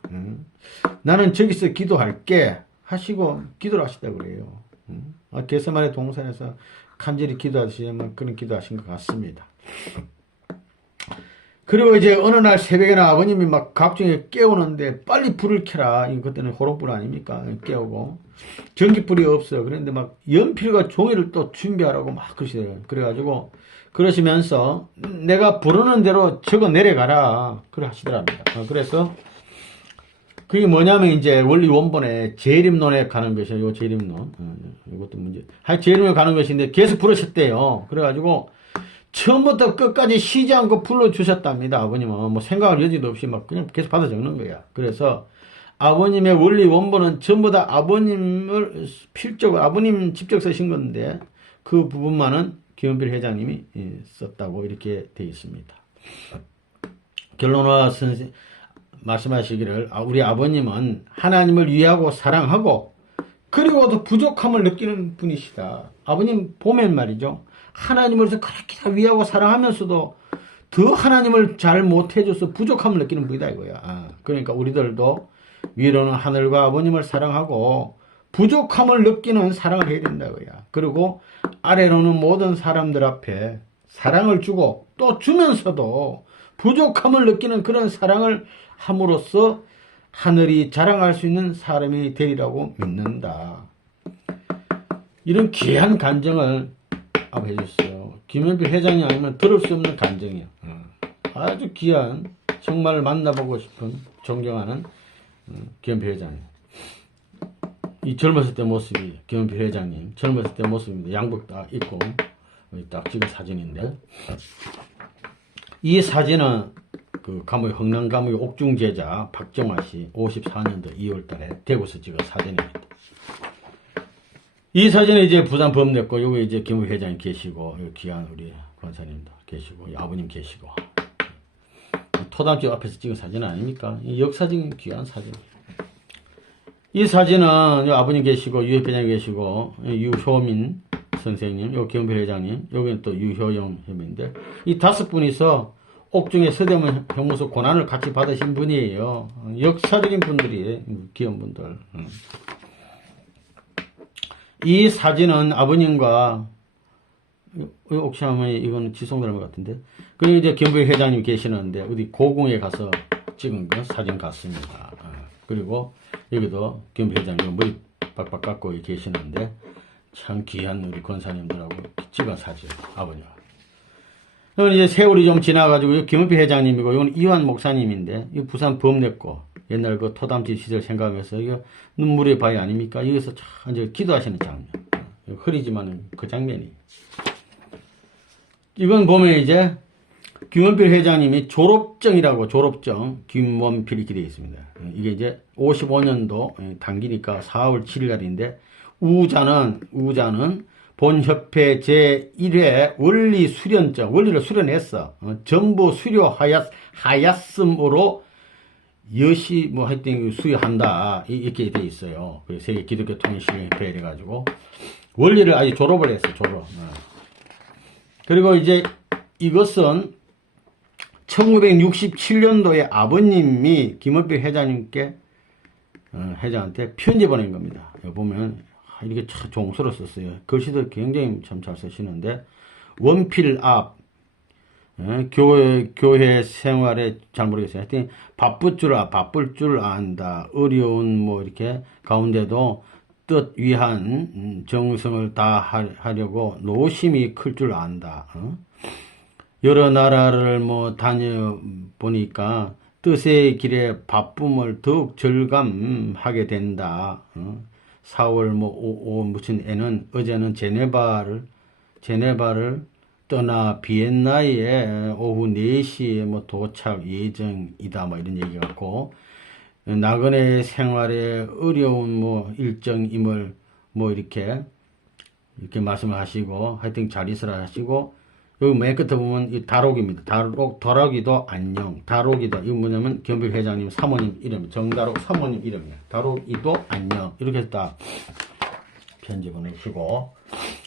나는 저기서 기도할게 하시고 기도를 하시다고 그래요. 게세마네 동산에서 간절히 기도하시면 그런 기도하신 것 같습니다. 그리고 이제 어느 날 새벽에나 아버님이 막 갑자기 깨우는데 빨리 불을 켜라. 그때는 호롱불 아닙니까? 깨우고. 전기불이 없어. 그런데 막 연필과 종이를 또 준비하라고 막 그러시더라고요. 그래가지고 그러시면서 내가 부르는 대로 적어 내려가라. 그래 하시더랍니다. 그래서 그게 뭐냐면 이제 원리 원본에 재림론에 가는 것이에요. 재림론. 이것도 문제. 재림론에 가는 것인데 계속 부르셨대요. 그래가지고 처음부터 끝까지 쉬지 않고 불러주셨답니다. 아버님은 뭐 생각할 여지도 없이 막 그냥 계속 받아 적는 거야. 그래서 아버님의 원리 원본은 전부 다 아버님을 필적으로 아버님 직접 쓰신 건데 그 부분만은 김원필 회장님이 썼다고 이렇게 되어 있습니다. 결론은 선생 말씀하시기를 우리 아버님은 하나님을 위하고 사랑하고 그리고도 부족함을 느끼는 분이시다. 아버님 보면 말이죠. 하나님을 그렇게 다 위하고 사랑하면서도 더 하나님을 잘 못해줘서 부족함을 느끼는 분이다 이거야. 그러니까 우리들도 위로는 하늘과 아버님을 사랑하고 부족함을 느끼는 사랑을 해야 된다 이거야. 그리고 아래로는 모든 사람들 앞에 사랑을 주고 또 주면서도 부족함을 느끼는 그런 사랑을 함으로써 하늘이 자랑할 수 있는 사람이 되리라고 믿는다. 이런 귀한 간증을 해주셨어요. 김현필 회장이 아니면 들을 수 없는 간증이에요. 아주 귀한, 정말 만나보고 싶은, 존경하는 김현필 회장님. 이 젊었을 때 모습이 김현필 회장님 젊었을 때 모습입니다. 양복 딱 입고 딱 찍은 사진인데 이 사진은 그 감옥 흥남 감옥의 옥중 제자 박정화 씨 54년도 2월달에 대구에서 찍은 사진입니다. 이 사진에 이제 부산 범냈고 여기 이제 김 회장님 계시고 여기 귀한 우리 권사님도 계시고 아버님 계시고 토담집 앞에서 찍은 사진 아닙니까? 이 역사적인 귀한 사진. 이 사진은 아버님 계시고 유 회장님 계시고 유효민 선생님, 여기 김 회장님, 여기는 또 유효영 회장인데 이 5분이서 옥중의 서대문 형무소 고난을 같이 받으신 분이에요. 역사적인 분들이에요. 귀한 분들. 이 사진은 아버님과 혹시 하면 이거는 지송드라마 같은데 그리고 이제 김부희 회장님 계시는데 어디 고궁에 가서 찍은 거 사진 같습니다. 그리고 여기도 김부희 회장님 머리 빡빡 깎고 계시는데 참 귀한 우리 권사님들하고 찍은 사진 아버님. 이건 이제 세월이 좀 지나가지고 김은필 회장님이고 이건 이완 목사님인데 이 부산 범냈고 옛날 그 토담집 시절 생각하면서 이거 눈물의 바위 아닙니까? 여기서 참 이제 기도하시는 장면. 흐리지만 그 장면이. 이건 보면 이제 김원필 회장님이 졸업증이라고 졸업증 김원필이 이렇게 되어 있습니다. 이게 이제 55년도 당기니까 4월 7일 날인데 우자는 본협회 제1회 원리 수련증, 원리를 수련했어. 전부 수료하였음으로 여시 뭐 하여튼 수여한다 이렇게 돼 있어요. 세계 기독교 통일신령협회 이래가지고 원리를 아예 졸업을 했어. 졸업. 그리고 이제 이것은 1967년도에 아버님이 김원필 회장님께 회장한테 편지 보낸 겁니다. 여기 보면 이렇게 참 종서로 썼어요. 글씨도 굉장히 참 잘 쓰시는데 원필 앞 교회 생활에 잘 모르겠어요. 하여튼 바쁠 줄 안다. 어려운 뭐 이렇게 가운데도 뜻 위한 정성을 다하려고 노심이 클 줄 안다. 여러 나라를 뭐 다녀 보니까 뜻의 길에 바쁨을 더욱 절감하게 된다. 4월 무슨 애는 어제는 제네바를 떠나 비엔나에 오후 4시에 뭐 도착 예정이다 뭐 이런 얘기 같고, 나그네 생활에 어려운 뭐 일정임을 뭐 이렇게 말씀을 하시고, 하여튼 잘 있으라 하시고, 여기 맨 끝에 보면 이 다록입니다. 다록이도 안녕. 다록이도, 이거 뭐냐면 겸빌 회장님 사모님 이름, 정다록 사모님 이름이에요. 다록이도 안녕. 이렇게 해서 딱 편지 보내시고,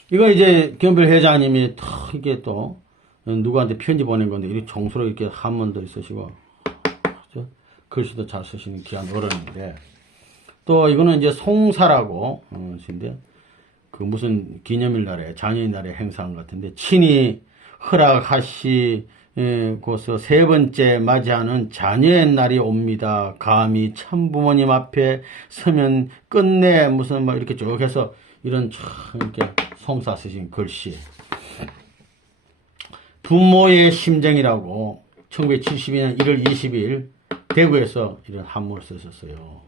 이거 이제 겸빌 회장님이 이게 또 누구한테 편지 보낸 건데, 이렇게 정수로 이렇게 한문도 쓰시고, 글씨도 잘 쓰시는 귀한 어른인데, 또 이거는 이제 송사라고, 신데, 그 무슨 기념일 날에, 장애인 날에 행사한 것 같은데, 친히 허락하시고서 세 번째 맞이하는 자녀의 날이 옵니다. 감히 참부모님 앞에 서면 끝내 무슨 뭐 이렇게 쭉 해서 이런 참 이렇게 송사 쓰신 글씨. 부모의 심정이라고 1972년 1월 20일 대구에서 이런 한문을 쓰셨어요.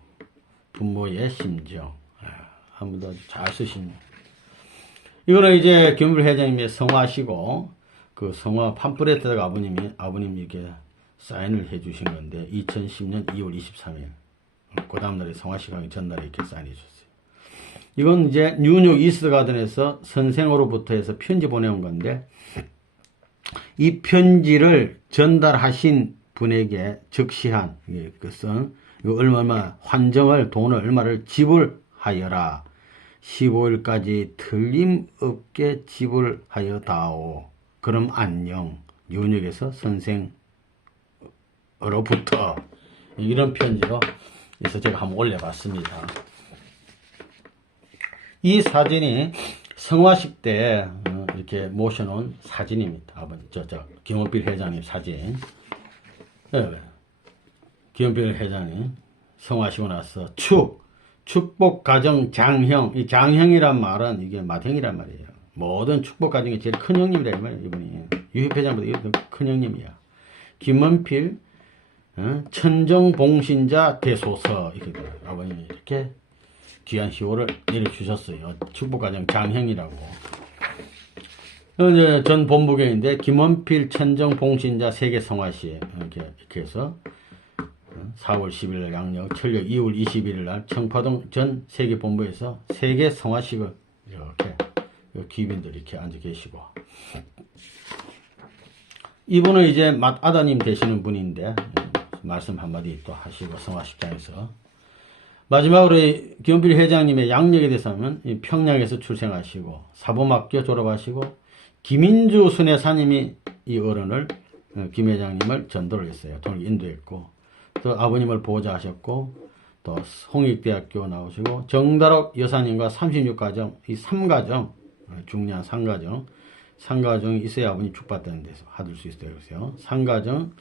부모의 심정. 한문도 아주 잘 쓰신. 이거는 이제 겸빌 회장님의 성화시고, 그 성화 팜플렛에다가 아버님이 이렇게 사인을 해 주신 건데, 2010년 2월 23일. 그 다음날에 성화식 하기 전날에 이렇게 사인해 주셨어요. 이건 이제 뉴욕 이스트 가든에서 선생으로부터 해서 편지 보내온 건데, 이 편지를 전달하신 분에게 적시한 것은 얼마 돈을 얼마를 지불하여라. 15일까지 틀림없게 지불하여다오. 그럼 안녕. 뉴욕에서 선생으로부터. 이런 편지로 해서 제가 한번 올려봤습니다. 이 사진이 성화식 때 이렇게 모셔놓은 사진입니다. 김원필 회장님 사진. 네. 김원필 회장님 성화시고 나서 축복 가정 장형. 이 장형이란 말은 이게 맏형이란 말이에요. 모든 축복 가정의 제일 큰 형님이라 이 말이에요. 이분이 유희 회장보다 이거 더 큰 형님이야. 김원필 천정봉신자 대소서. 이렇게 아버님이 이렇게 귀한 희호를 내려주셨어요. 축복가정 장형이라고. 이제 전 본부경인데, 김원필 천정봉신자 세계성화시. 이렇게 해서 4월 10일 양력, 철력 2월 21일 날 청파동 전 세계본부에서 세계성화식을 이렇게 귀빈들이 이렇게 앉아 계시고. 이분은 이제 맏아다님 되시는 분인데, 말씀 한마디 또 하시고, 성화식장에서. 마지막으로 김원필 회장님의 양력에 대해서 하면 평양에서 출생하시고 사범학교 졸업하시고 김인주 순회사님이 이 어른을 김 회장님을 전도를 했어요. 통일 인도했고 또 아버님을 보호자하셨고 또 홍익대학교 나오시고 정다록 여사님과 36가정 이 3가정 중요한 3가정이 있어야 아버님 축받는 데서 받을 수 있어요. 그래서 3가정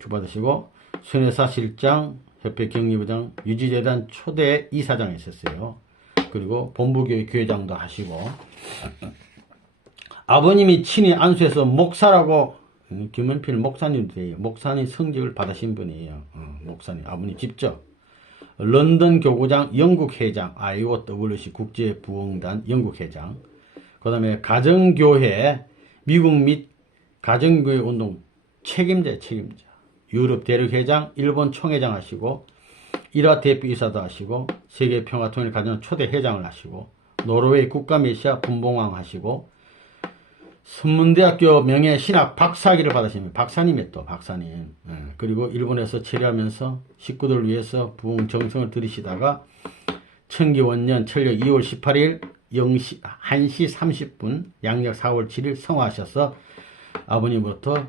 축받으시고 순회사 실장 협회 격리부장 유지재단 초대 이사장 했었어요. 그리고 본부교회 교회장도 하시고 아버님이 친히 안수해서 목사라고 김원필 목사님도 돼요. 목사님 성직을 받으신 분이에요. 목사님 아버님 직접 런던 교구장 영국회장 IOWC 국제부흥단 영국회장 그 다음에 가정교회 미국 및 가정교회 운동 책임자 유럽 대륙회장, 일본 총회장 하시고 일화 대표이사도 하시고 세계평화통일 가정 초대 회장을 하시고 노르웨이 국가메시아 분봉왕 하시고 선문대학교 명예신학 박사학위를 받으시면 박사님이 또 박사님. 그리고 일본에서 체류하면서 식구들을 위해서 부흥 정성을 들이시다가 청기원년 철력 2월 18일 1시 30분 양력 4월 7일 성화하셔서 아버님부터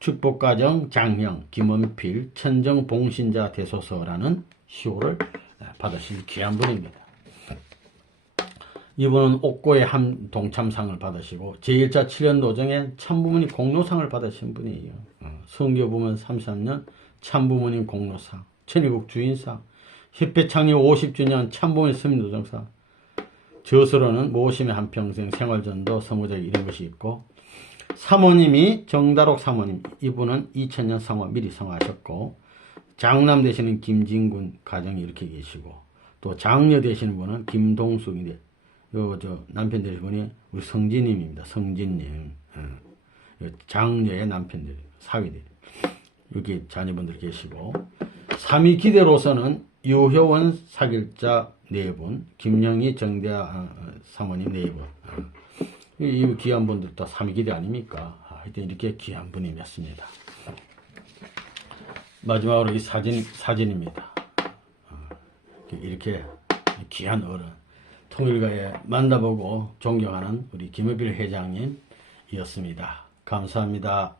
축복가정 장형 김원필 천정봉신자 대소서라는 시호를 받으신 귀한 분입니다. 이분은 옥고의 한 동참상을 받으시고 제1차 7년 노정에 참부모님 공로상을 받으신 분이에요. 성교부문 33년 참부모님 공로상, 천일국 주인상, 협회 창립 50주년 참부모님 서민노정상, 저서로는 모심의 한평생 생활전도 서무작 이런 것이 있고 사모님이 정다록 사모님, 이분은 2000년 성화 미리 성화하셨고 장남 되시는 김진군 가정이 이렇게 계시고 또 장녀 되시는 분은 김동숙인데 남편 되시는 분이 우리 성진님입니다. 성진님. 장녀의 남편들, 사위들, 여기 자녀분들 계시고, 3위 기대로서는 유효원 사길자 4분, 김영희 정대하 사모님 4분. 이 귀한 분들 다 3위 기대 아닙니까? 하여튼 이렇게 귀한 분이 맺습니다. 마지막으로 이 사진입니다. 이렇게 귀한 어른, 통일가에 만나보고 존경하는 우리 김어필 회장님이었습니다. 감사합니다.